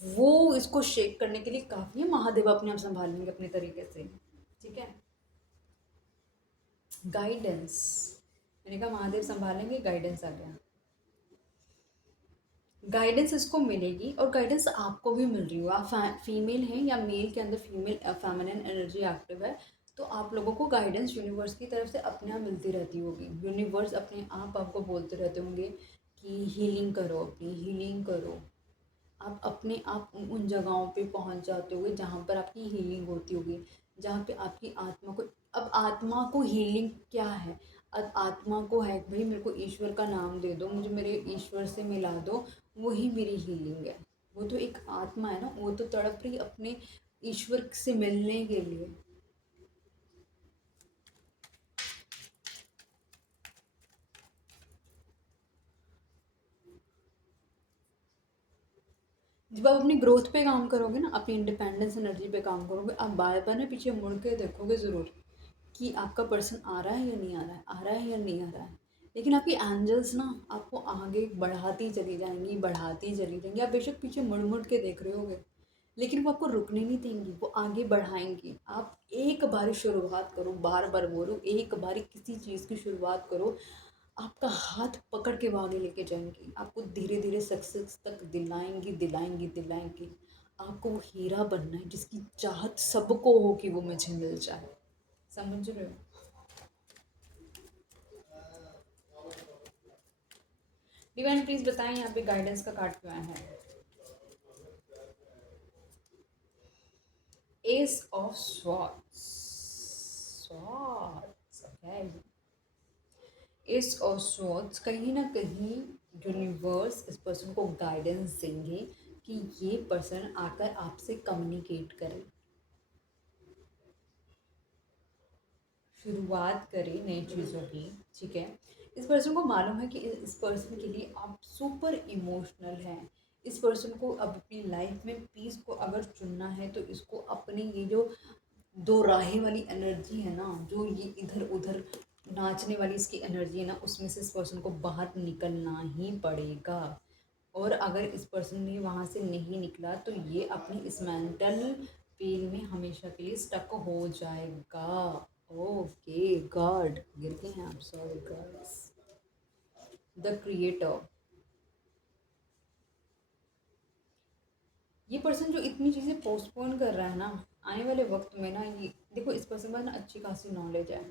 वो इसको शेक करने के लिए काफ़ी है। महादेव अपने आप संभाल लेंगे अपने तरीके से। ठीक है, गाइडेंस, मैंने कहा महादेव संभालेंगे, गाइडेंस आ गया। गाइडेंस इसको मिलेगी और गाइडेंस आपको भी मिल रही हो। आप फीमेल हैं या मेल के अंदर फीमेल फेमिनिन एनर्जी एक्टिव है, तो आप लोगों को गाइडेंस यूनिवर्स की तरफ से अपने आप मिलती रहती होगी। यूनिवर्स अपने आप आपको बोलते रहते होंगे कि हीलिंग करो, अपनी हीलिंग करो। आप अपने आप उन जगहों पे पहुंच जाते होगे जहाँ पर आपकी हीलिंग होती होगी, जहाँ पे आपकी आत्मा को, अब आत्मा को हीलिंग क्या है? अब आत्मा को है भाई मेरे को ईश्वर का नाम दे दो, मुझे मेरे ईश्वर से मिला दो, वही मेरी हीलिंग है। वो तो एक आत्मा है ना, वो तो तड़प रही अपने ईश्वर से मिलने के लिए। जब आप अपनी ग्रोथ पे काम करोगे ना, अपनी इंडिपेंडेंस एनर्जी पे काम करोगे, आप बार बार ना पीछे मुड़ के देखोगे ज़रूर कि आपका पर्सन आ रहा है या नहीं आ रहा है, आ रहा है या नहीं आ रहा है। लेकिन आपकी एंजल्स ना आपको आगे बढ़ाती चली जाएंगी, बढ़ाती चली जाएंगी। आप बेशक पीछे मुड़ मुड़ के देख रहे होगे लेकिन वो आपको रुकने नहीं देंगी, वो आगे बढ़ाएंगी। आप एक बारी शुरुआत करो, बार बार बोलो, एक बारी किसी चीज़ की शुरुआत करो, आपका हाथ पकड़ के वो आगे लेके जाएंगी, आपको धीरे धीरे सक्सेस तक दिलाएंगी, दिलाएंगी, दिलाएंगी। आपको वो हीरा बनना है जिसकी चाहत सबको हो कि वो मुझे मिल जाए। समझ रहे हो? डिवाइन प्लीज बताएं यहाँ पे गाइडेंस का कार्ड क्यों आया है? S of swords, swords, okay. S of swords कहीं ना कहीं यूनिवर्स इस पर्सन को गाइडेंस देंगे कि ये पर्सन आकर आपसे कम्युनिकेट करे। शुरुआत करें नई चीज़ों की, ठीक है। इस पर्सन को मालूम है कि इस पर्सन के लिए आप सुपर इमोशनल हैं। इस पर्सन को अब अपनी लाइफ में पीस को अगर चुनना है तो इसको अपने ये जो दो राहें वाली एनर्जी है ना, जो ये इधर उधर नाचने वाली इसकी एनर्जी है ना, उसमें से इस पर्सन को बाहर निकलना ही पड़ेगा। और अगर इस पर्सन ने वहाँ से नहीं निकला तो ये अपनी इस मेंटल पेन में हमेशा के लिए स्टक हो जाएगा। ओके गॉड, गिर गए हैं आप, सॉरी गाइस। द क्रिएटर, ये पर्सन जो इतनी चीज़ें पोस्टपोन कर रहा है ना, आने वाले वक्त में ना, ये देखो इस पर्सन के पास ना अच्छी खासी नॉलेज है,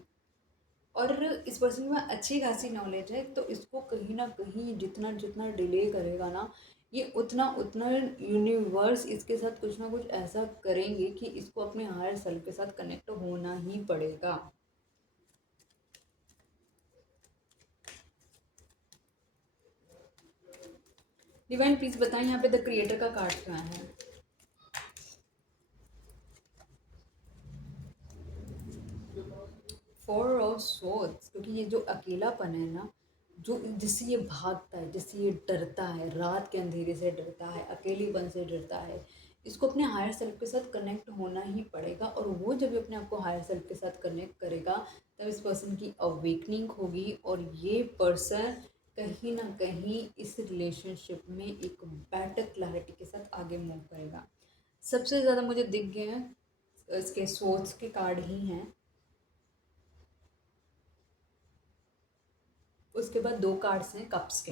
और इस पर्सन में अच्छी खासी नॉलेज है, तो इसको कहीं ना कहीं जितना जितना डिले करेगा ना, ये उतना उतना यूनिवर्स इसके साथ कुछ ना कुछ ऐसा करेंगे कि इसको अपने हायर सेल्फ के साथ कनेक्ट होना ही पड़ेगा। डिवाइन प्लीज बताएं यहाँ पे द क्रिएटर का कार्ड क्या है। फोर ऑफ सोर्ड्स, क्योंकि ये जो अकेलापन है ना, जो जिससे ये भागता है, जिससे ये डरता है, रात के अंधेरे से डरता है, अकेलेपन से डरता है, इसको अपने हायर सेल्फ के साथ कनेक्ट होना ही पड़ेगा। और वो जब अपने आप को हायर सेल्फ के साथ कनेक्ट करेगा तब इस पर्सन की अवेकनिंग होगी, और ये पर्सन कहीं ना कहीं इस रिलेशनशिप में एक बेटर क्लैरिटी के साथ आगे मूव करेगा। सबसे ज़्यादा मुझे दिख गए हैं इसके सोर्स के कार्ड ही हैं। उसके बाद दो कार्ड्स हैं कप्स के।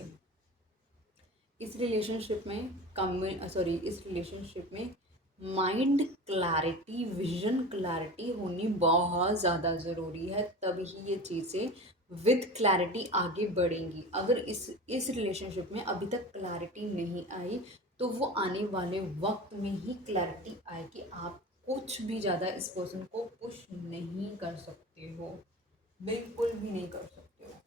इस रिलेशनशिप में इस रिलेशनशिप में माइंड क्लैरिटी, विजन क्लैरिटी होनी बहुत ज़्यादा ज़रूरी है, तभी ये चीज़ें विद क्लैरिटी आगे बढ़ेंगी। अगर इस रिलेशनशिप में अभी तक क्लैरिटी नहीं आई तो वो आने वाले वक्त में ही क्लैरिटी आएगी। आप कुछ भी ज़्यादा इस पर्सन को पुश नहीं कर सकते हो, बिल्कुल भी नहीं कर सकते हो।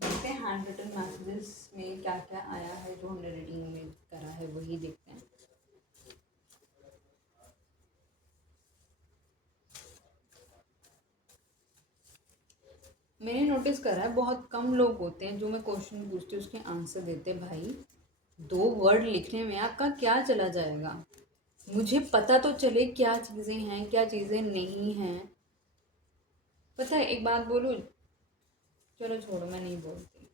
देखते हैं हैंड रिटन मैसेजेस में क्या क्या आया है, जो हमने रीडिंग में करा है वही देखते हैं। मैंने नोटिस करा है बहुत कम लोग होते हैं जो मैं क्वेश्चन पूछती हूँ उसके आंसर देते। भाई 2 वर्ड लिखने में आपका क्या चला जाएगा, मुझे पता तो चले क्या चीज़ें हैं क्या चीज़ें नहीं हैं। पता है एक बात बोलूँ, चलो छोड़ो मैं नहीं बोलती।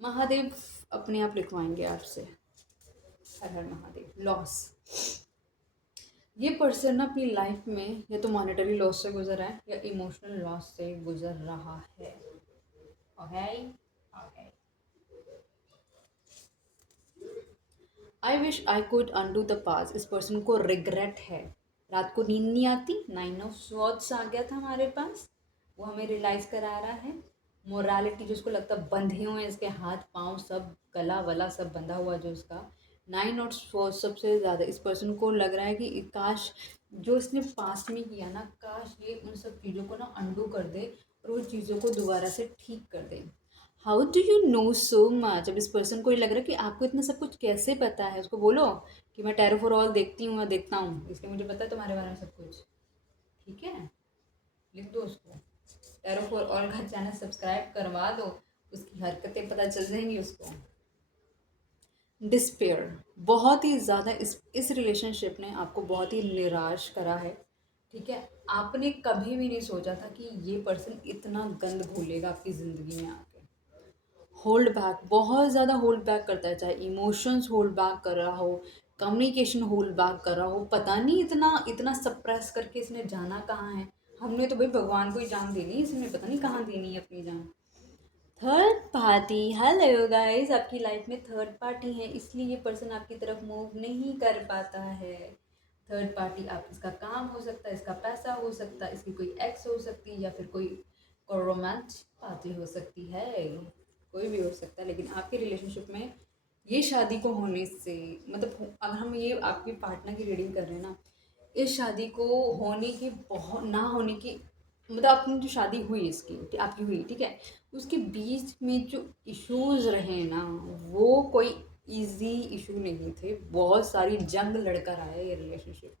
महादेव अपने आप लिखवाएंगे आपसे। हर हर महादेव। लॉस, ये पर्सन अपनी लाइफ में या तो मॉनेटरी लॉस से गुजर रहा है या इमोशनल लॉस से गुजर रहा है। Okay okay. I wish I could undo the past, इस पर्सन को रिग्रेट है। रात को नींद नहीं आती, 9 ऑफ स्वॉर्ड्स आ गया था हमारे पास, वो हमें रियलाइज़ करा रहा है। मोरालिटी जिसको लगता है बंधे हुए हैं इसके हाथ पाँव सब, गला वला सब बंधा हुआ जो उसका 9 ऑफ स्वॉर्ड्स सबसे ज़्यादा इस पर्सन को लग रहा है कि काश जो इसने पास्ट में किया ना, काश ये उन सब चीज़ों को ना अंडू कर दे और वो चीज़ों को दोबारा से ठीक कर दे। How do you know so much, अब इस पर्सन को ये लग रहा है कि आपको इतना सब कुछ कैसे पता है। उसको बोलो कि मैं टैरो फॉर ऑल देखती हूँ, मैं देखता हूँ, इसलिए मुझे पता है तुम्हारे बारे में सब कुछ। ठीक है, लिख दो उसको, टैरो फॉर ऑल का चैनल सब्सक्राइब करवा दो, उसकी हरकतें पता चल जाएंगी उसको। डिस्पेयर, बहुत ही ज़्यादा इस रिलेशनशिप ने आपको बहुत ही निराश करा है। ठीक है, आपने कभी भी नहीं सोचा था कि ये पर्सन इतना गंद घोलेगा आपकी ज़िंदगी में आके। होल्ड बैक, बहुत ज़्यादा होल्ड बैक करता है, चाहे इमोशंस होल्ड बैक कर रहा हो, कम्युनिकेशन होल्ड बैक कर रहा हो, पता नहीं इतना इतना सप्रेस करके इसने जाना कहाँ है। हमने तो भाई भगवान को ही जान देनी, इसने पता नहीं कहाँ देनी है अपनी जान। थर्ड पार्टी, हेलो गाइस, आपकी लाइफ में थर्ड पार्टी है, इसलिए ये पर्सन आपकी तरफ मूव नहीं कर पाता है। थर्ड पार्टी आप इसका काम हो सकता है, इसका पैसा हो सकता है, इसकी कोई एक्स हो सकती है, या फिर कोई रोमांस पार्टी हो सकती है, कोई भी हो सकता है। लेकिन आपके रिलेशनशिप में ये शादी को होने से, मतलब अगर हम ये आपके पार्टनर की रीडिंग कर रहे हैं ना, इस शादी को होने की बहुत ना होने की, मतलब अपनी जो शादी हुई इसकी आपकी हुई, ठीक है, उसके बीच में जो इश्यूज रहे ना, वो कोई इजी इशू नहीं थे, बहुत सारी जंग लड़कर आया ये रिलेशनशिप।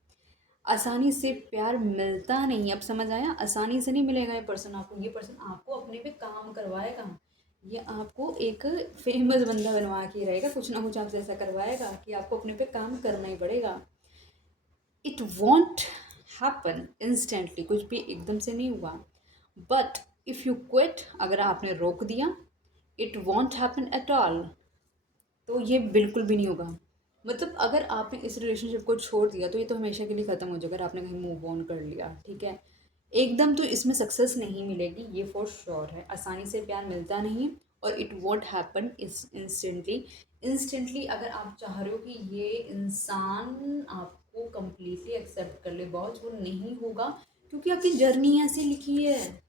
आसानी से प्यार मिलता नहीं। अब समझ आया, आसानी से नहीं मिलेगा ये पर्सन आपको। ये पर्सन आपको अपने पे काम करवाएगा। ये आपको एक फेमस बंदा बनवा के ही रहेगा, कुछ ना कुछ आपसे ऐसा करवाएगा कि आपको अपने पे काम करना ही पड़ेगा। इट वॉन्ट हैपन इंस्टेंटली, कुछ भी एकदम से नहीं हुआ। बट इफ़ यू क्विट, अगर आपने रोक दिया, it won't happen at all, तो ये बिल्कुल भी नहीं होगा। मतलब अगर आपने इस रिलेशनशिप को छोड़ दिया तो ये तो हमेशा के लिए ख़त्म हो जाएगा, अगर आपने कहीं मूव ऑन कर लिया, ठीक है। एकदम तो इसमें सक्सेस नहीं मिलेगी, ये फॉर श्योर है। आसानी से प्यार मिलता नहीं, और इट वॉन्ट हैपन इस इंस्टेंटली। इंस्टेंटली अगर आप चाह रहे हो कि ये इंसान आपको कंप्लीटली एक्सेप्ट कर ले, बहुत वो नहीं होगा, क्योंकि आपकी जर्नी ऐसी लिखी है।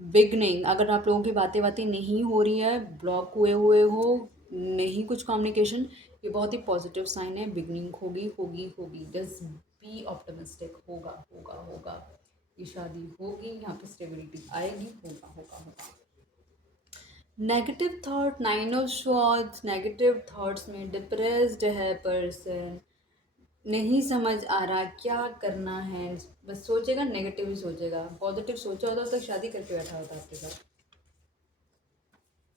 बिगनिंग, अगर आप लोगों की बातें बातें नहीं हो रही है, ब्लॉक हुए हुए हो, नहीं कुछ कम्युनिकेशन, ये बहुत ही पॉजिटिव साइन है। बिगनिंग होगी होगी होगी, जस्ट बी ऑप्टिमिस्टिक, होगा होगा होगा। ये शादी होगी, यहाँ पे स्टेबिलिटी आएगी, होगा होगा होगा। Negative thought, 9 of swords, negative thoughts में डिप्रेस्ड है पर्सन, नहीं समझ आ रहा क्या करना है, बस सोचेगा नेगेटिव ही सोचेगा। पॉजिटिव सोचा होता तक शादी करके बैठा होता आपके साथ।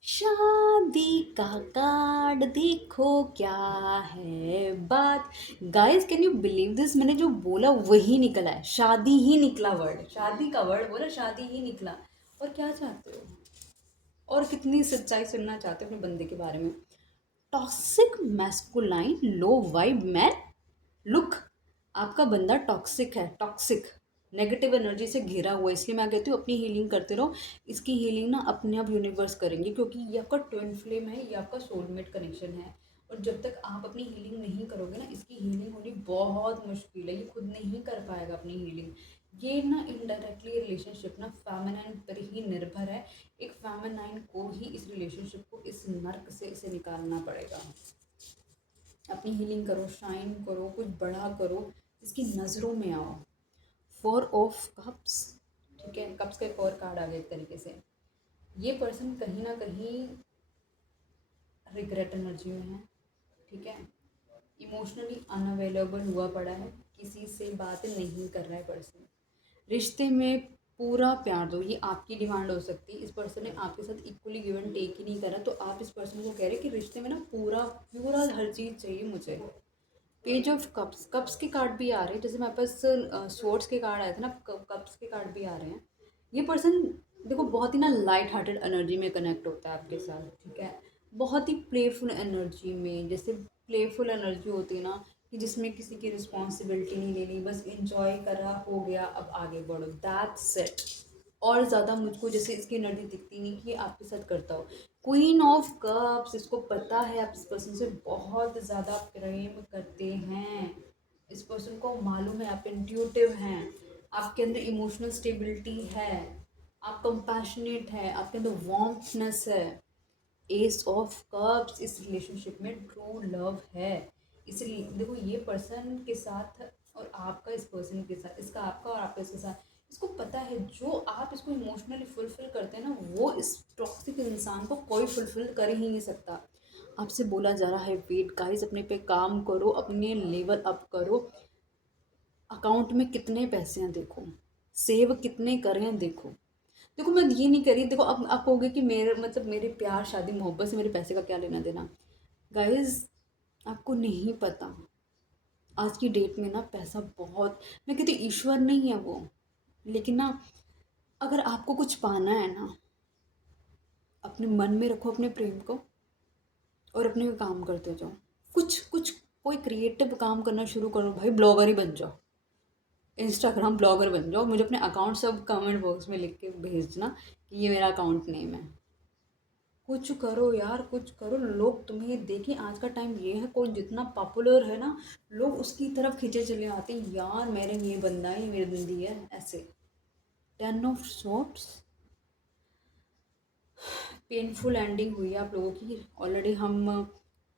शादी का कार्ड देखो क्या है बात। Guys can you believe this, मैंने जो बोला वही निकला है, शादी ही निकला वर्ड, शादी का वर्ड बोला, शादी ही निकला। और क्या चाहते हो, और कितनी सच्चाई सुनना चाहते हो अपने बंदे के बारे में। टॉक्सिक मैस्कुलाइन लो वाइब मैन, लुक, आपका बंदा टॉक्सिक है, टॉक्सिक नेगेटिव एनर्जी से घिरा हुआ है। इसलिए मैं कहती हूँ अपनी हीलिंग करते रहो। इसकी हीलिंग ना अपने आप यूनिवर्स करेंगे, क्योंकि ये आपका ट्विन फ्लेम है, ये आपका सोलमेट कनेक्शन है। और जब तक आप अपनी हीलिंग नहीं करोगे ना, इसकी हीलिंग होनी बहुत मुश्किल है। ये खुद नहीं कर पाएगा अपनी हीलिंग। ये ना इनडायरेक्टली रिलेशनशिप ना फेमिनाइन पर ही निर्भर है। एक फेमिनाइन को ही इस रिलेशनशिप को, इस नर्क से इसे निकालना पड़ेगा। अपनी हीलिंग करो, शाइन करो, कुछ बड़ा करो, इसकी नज़रों में आओ। 4 ऑफ कप्स, ठीक है, कप्स का एक और कार्ड आ गया एक तरीके से। ये पर्सन कहीं ना कहीं रिग्रेट एनर्जी में है, ठीक है। इमोशनली अनअवेलेबल हुआ पड़ा है, किसी से बात नहीं कर रहा है पर्सन। रिश्ते में पूरा प्यार दो, ये आपकी डिमांड हो सकती है। इस पर्सन ने आपके साथ इक्वली गिव एंड टेक ही नहीं करा, तो आप इस पर्सन को कह रहे हैं कि रिश्ते में ना पूरा पूरा हर चीज़ चाहिए मुझे। पेज ऑफ कप्स, कप्स के कार्ड भी आ रहे हैं, जैसे मेरे पास स्वॉर्ड्स के कार्ड आए थे ना, कप्स के कार्ड भी आ रहे हैं। ये पर्सन देखो बहुत ही ना लाइट हार्टेड एनर्जी में कनेक्ट होता है आपके साथ, ठीक है। बहुत ही प्लेफुल एनर्जी में, जैसे प्लेफुल एनर्जी होती है ना, कि जिसमें किसी की रिस्पॉन्सिबिलिटी नहीं लेनी, बस इंजॉय करा, हो गया, अब आगे बढ़ो, दैट्स इट। और ज़्यादा मुझको जैसे इसकी एनर्जी दिखती नहीं कि ये आपके साथ करता हो। क्वीन ऑफ कप्स, इसको पता है आप इस पर्सन से बहुत ज़्यादा प्रेम करते हैं। इस पर्सन को मालूम है आप इंट्यूटिव हैं, आपके अंदर इमोशनल स्टेबिलिटी है, आप कंपैशनेट है, आपके अंदर वार्मथनेस है। एस ऑफ कप्स, इस रिलेशनशिप में ट्रू लव है। इसलिए देखो ये पर्सन के साथ और आपका इस पर्सन के साथ, इसका आपका और आपका इसके साथ, इसको पता है जो आप इसको इमोशनली फुलफिल करते हैं ना, वो इस टॉक्सिक इंसान को कोई फुलफिल कर ही नहीं सकता। आपसे बोला जा रहा है वेट गाइस, अपने पे काम करो, अपने लेवल अप करो। अकाउंट में कितने पैसे हैं देखो, सेव कितने कर हैं देखो। देखो मैं ये नहीं करी, देखो अब आप कहोगे कि मेरे मतलब मेरे प्यार शादी मोहब्बत से मेरे पैसे का क्या लेना देना। गाइस आपको नहीं पता, आज की डेट में ना पैसा बहुत, मैं कहती ईश्वर नहीं है वो, लेकिन ना अगर आपको कुछ पाना है ना, अपने मन में रखो अपने प्रेम को, और अपने काम करते जाओ। कुछ कुछ कोई क्रिएटिव काम करना शुरू करो भाई, ब्लॉगर ही बन जाओ, इंस्टाग्राम ब्लॉगर बन जाओ। मुझे अपने अकाउंट सब कमेंट बॉक्स में लिख के भेजना कि ये मेरा अकाउंट नेम है। कुछ करो यार, कुछ करो, लोग तुम्हें देखें। आज का टाइम ये है, कोई जितना पॉपुलर है ना, लोग उसकी तरफ खींचे चले आते हैं, यार मेरे ये बंदा है, ये मेरी बंदी है, ऐसे। 10 ऑफ सॉर्ड्स, पेनफुल एंडिंग हुई है आप लोगों की ऑलरेडी। हम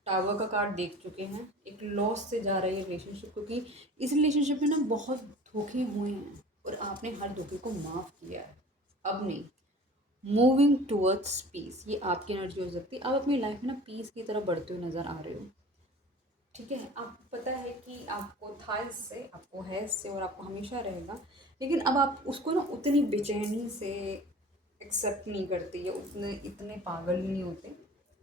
टावर का कार्ड देख चुके हैं, एक लॉस से जा रही है रिलेशनशिप, क्योंकि इस रिलेशनशिप में ना बहुत धोखे हुए हैं और आपने हर धोखे को माफ़ किया है। अब नहीं, मूविंग टूवर्ड्स पीस, ये आपकी एनर्जी हो सकती है। आप अपनी लाइफ में ना पीस की तरफ बढ़ते हुए नज़र आ रहे हो। ठीक है, आपको पता है कि आपको था इससे, आपको है इससे और आपको हमेशा रहेगा, लेकिन अब आप उसको ना उतनी बेचैनी से एक्सेप्ट नहीं करते या उतने इतने पागल नहीं होते।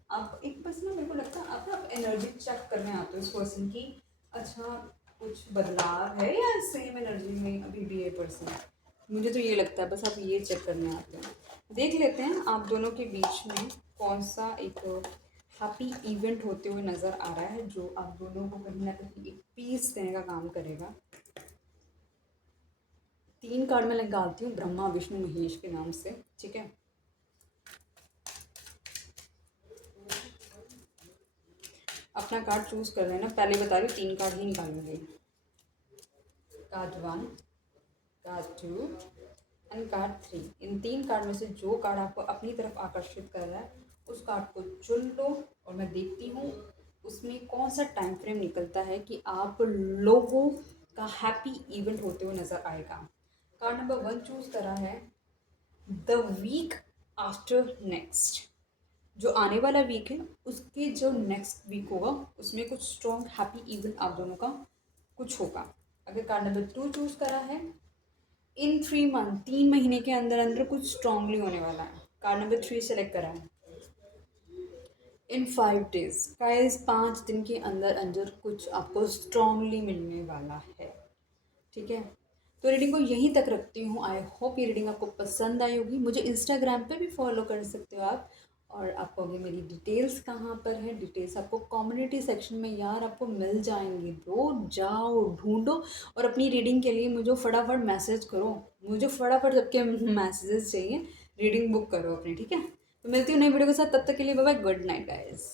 आप एक बस ना, मेरे को लगता है आप ना एनर्जी चेक करने आते हो इस पर्सन की। अच्छा, कुछ बदलाव है या सेम एनर्जी में अभी भी ये पर्सन। मुझे तो ये लगता है बस आप ये चेक करने आते हैं। देख लेते हैं आप दोनों के बीच में कौन सा एक हैप्पी इवेंट होते हुए नज़र आ रहा है जो आप दोनों को कहीं ना कहीं एक पीस देने का काम करेगा। 3 कार्ड मैं लगाती हूँ ब्रह्मा विष्णु महेश के नाम से, ठीक है। अपना कार्ड चूज कर लेना, पहले बता रही हूँ 3 कार्ड ही निकालूंगी। Card 1, card 2 and card 3। इन 3 कार्ड में से जो कार्ड आपको अपनी तरफ आकर्षित कर रहा है उस कार्ड को चुन लो और मैं देखती हूँ उसमें कौन सा टाइम फ्रेम निकलता है कि आप लोगों का हैप्पी इवेंट होते हुए नज़र आएगा। कार्ड नंबर 1 चूज करा है द वीक आफ्टर नेक्स्ट। जो आने वाला वीक है उसके जो नेक्स्ट वीक होगा उसमें कुछ स्ट्रॉन्ग हैप्पी इवेंट आप दोनों का कुछ होगा। अगर कार्ड नंबर 2 चूज करा है इन 3 मंथ, 3 महीने के अंदर अंदर कुछ स्ट्रांगली होने वाला है। कार्ड नंबर 3 सेलेक्ट करा है इन 5 डेज। गाइस 5 दिन के अंदर अंदर कुछ आपको स्ट्रांगली मिलने वाला है, ठीक है। तो रीडिंग को यहीं तक रखती हूँ। आई होप ये रीडिंग आपको पसंद आई होगी। मुझे इंस्टाग्राम पे भी फॉलो कर सकते हो आप। और आपको अभी मेरी डिटेल्स कहाँ पर है, डिटेल्स आपको कम्युनिटी सेक्शन में यार आपको मिल जाएंगी। तो जाओ ढूंढो और अपनी रीडिंग के लिए मुझे फटाफट मैसेज करो। मुझे फटाफट सबके मैसेजेस चाहिए। रीडिंग बुक करो अपनी, ठीक है। तो मिलती हूँ नई वीडियो के साथ, तब तक के लिए bye bye, good night guys.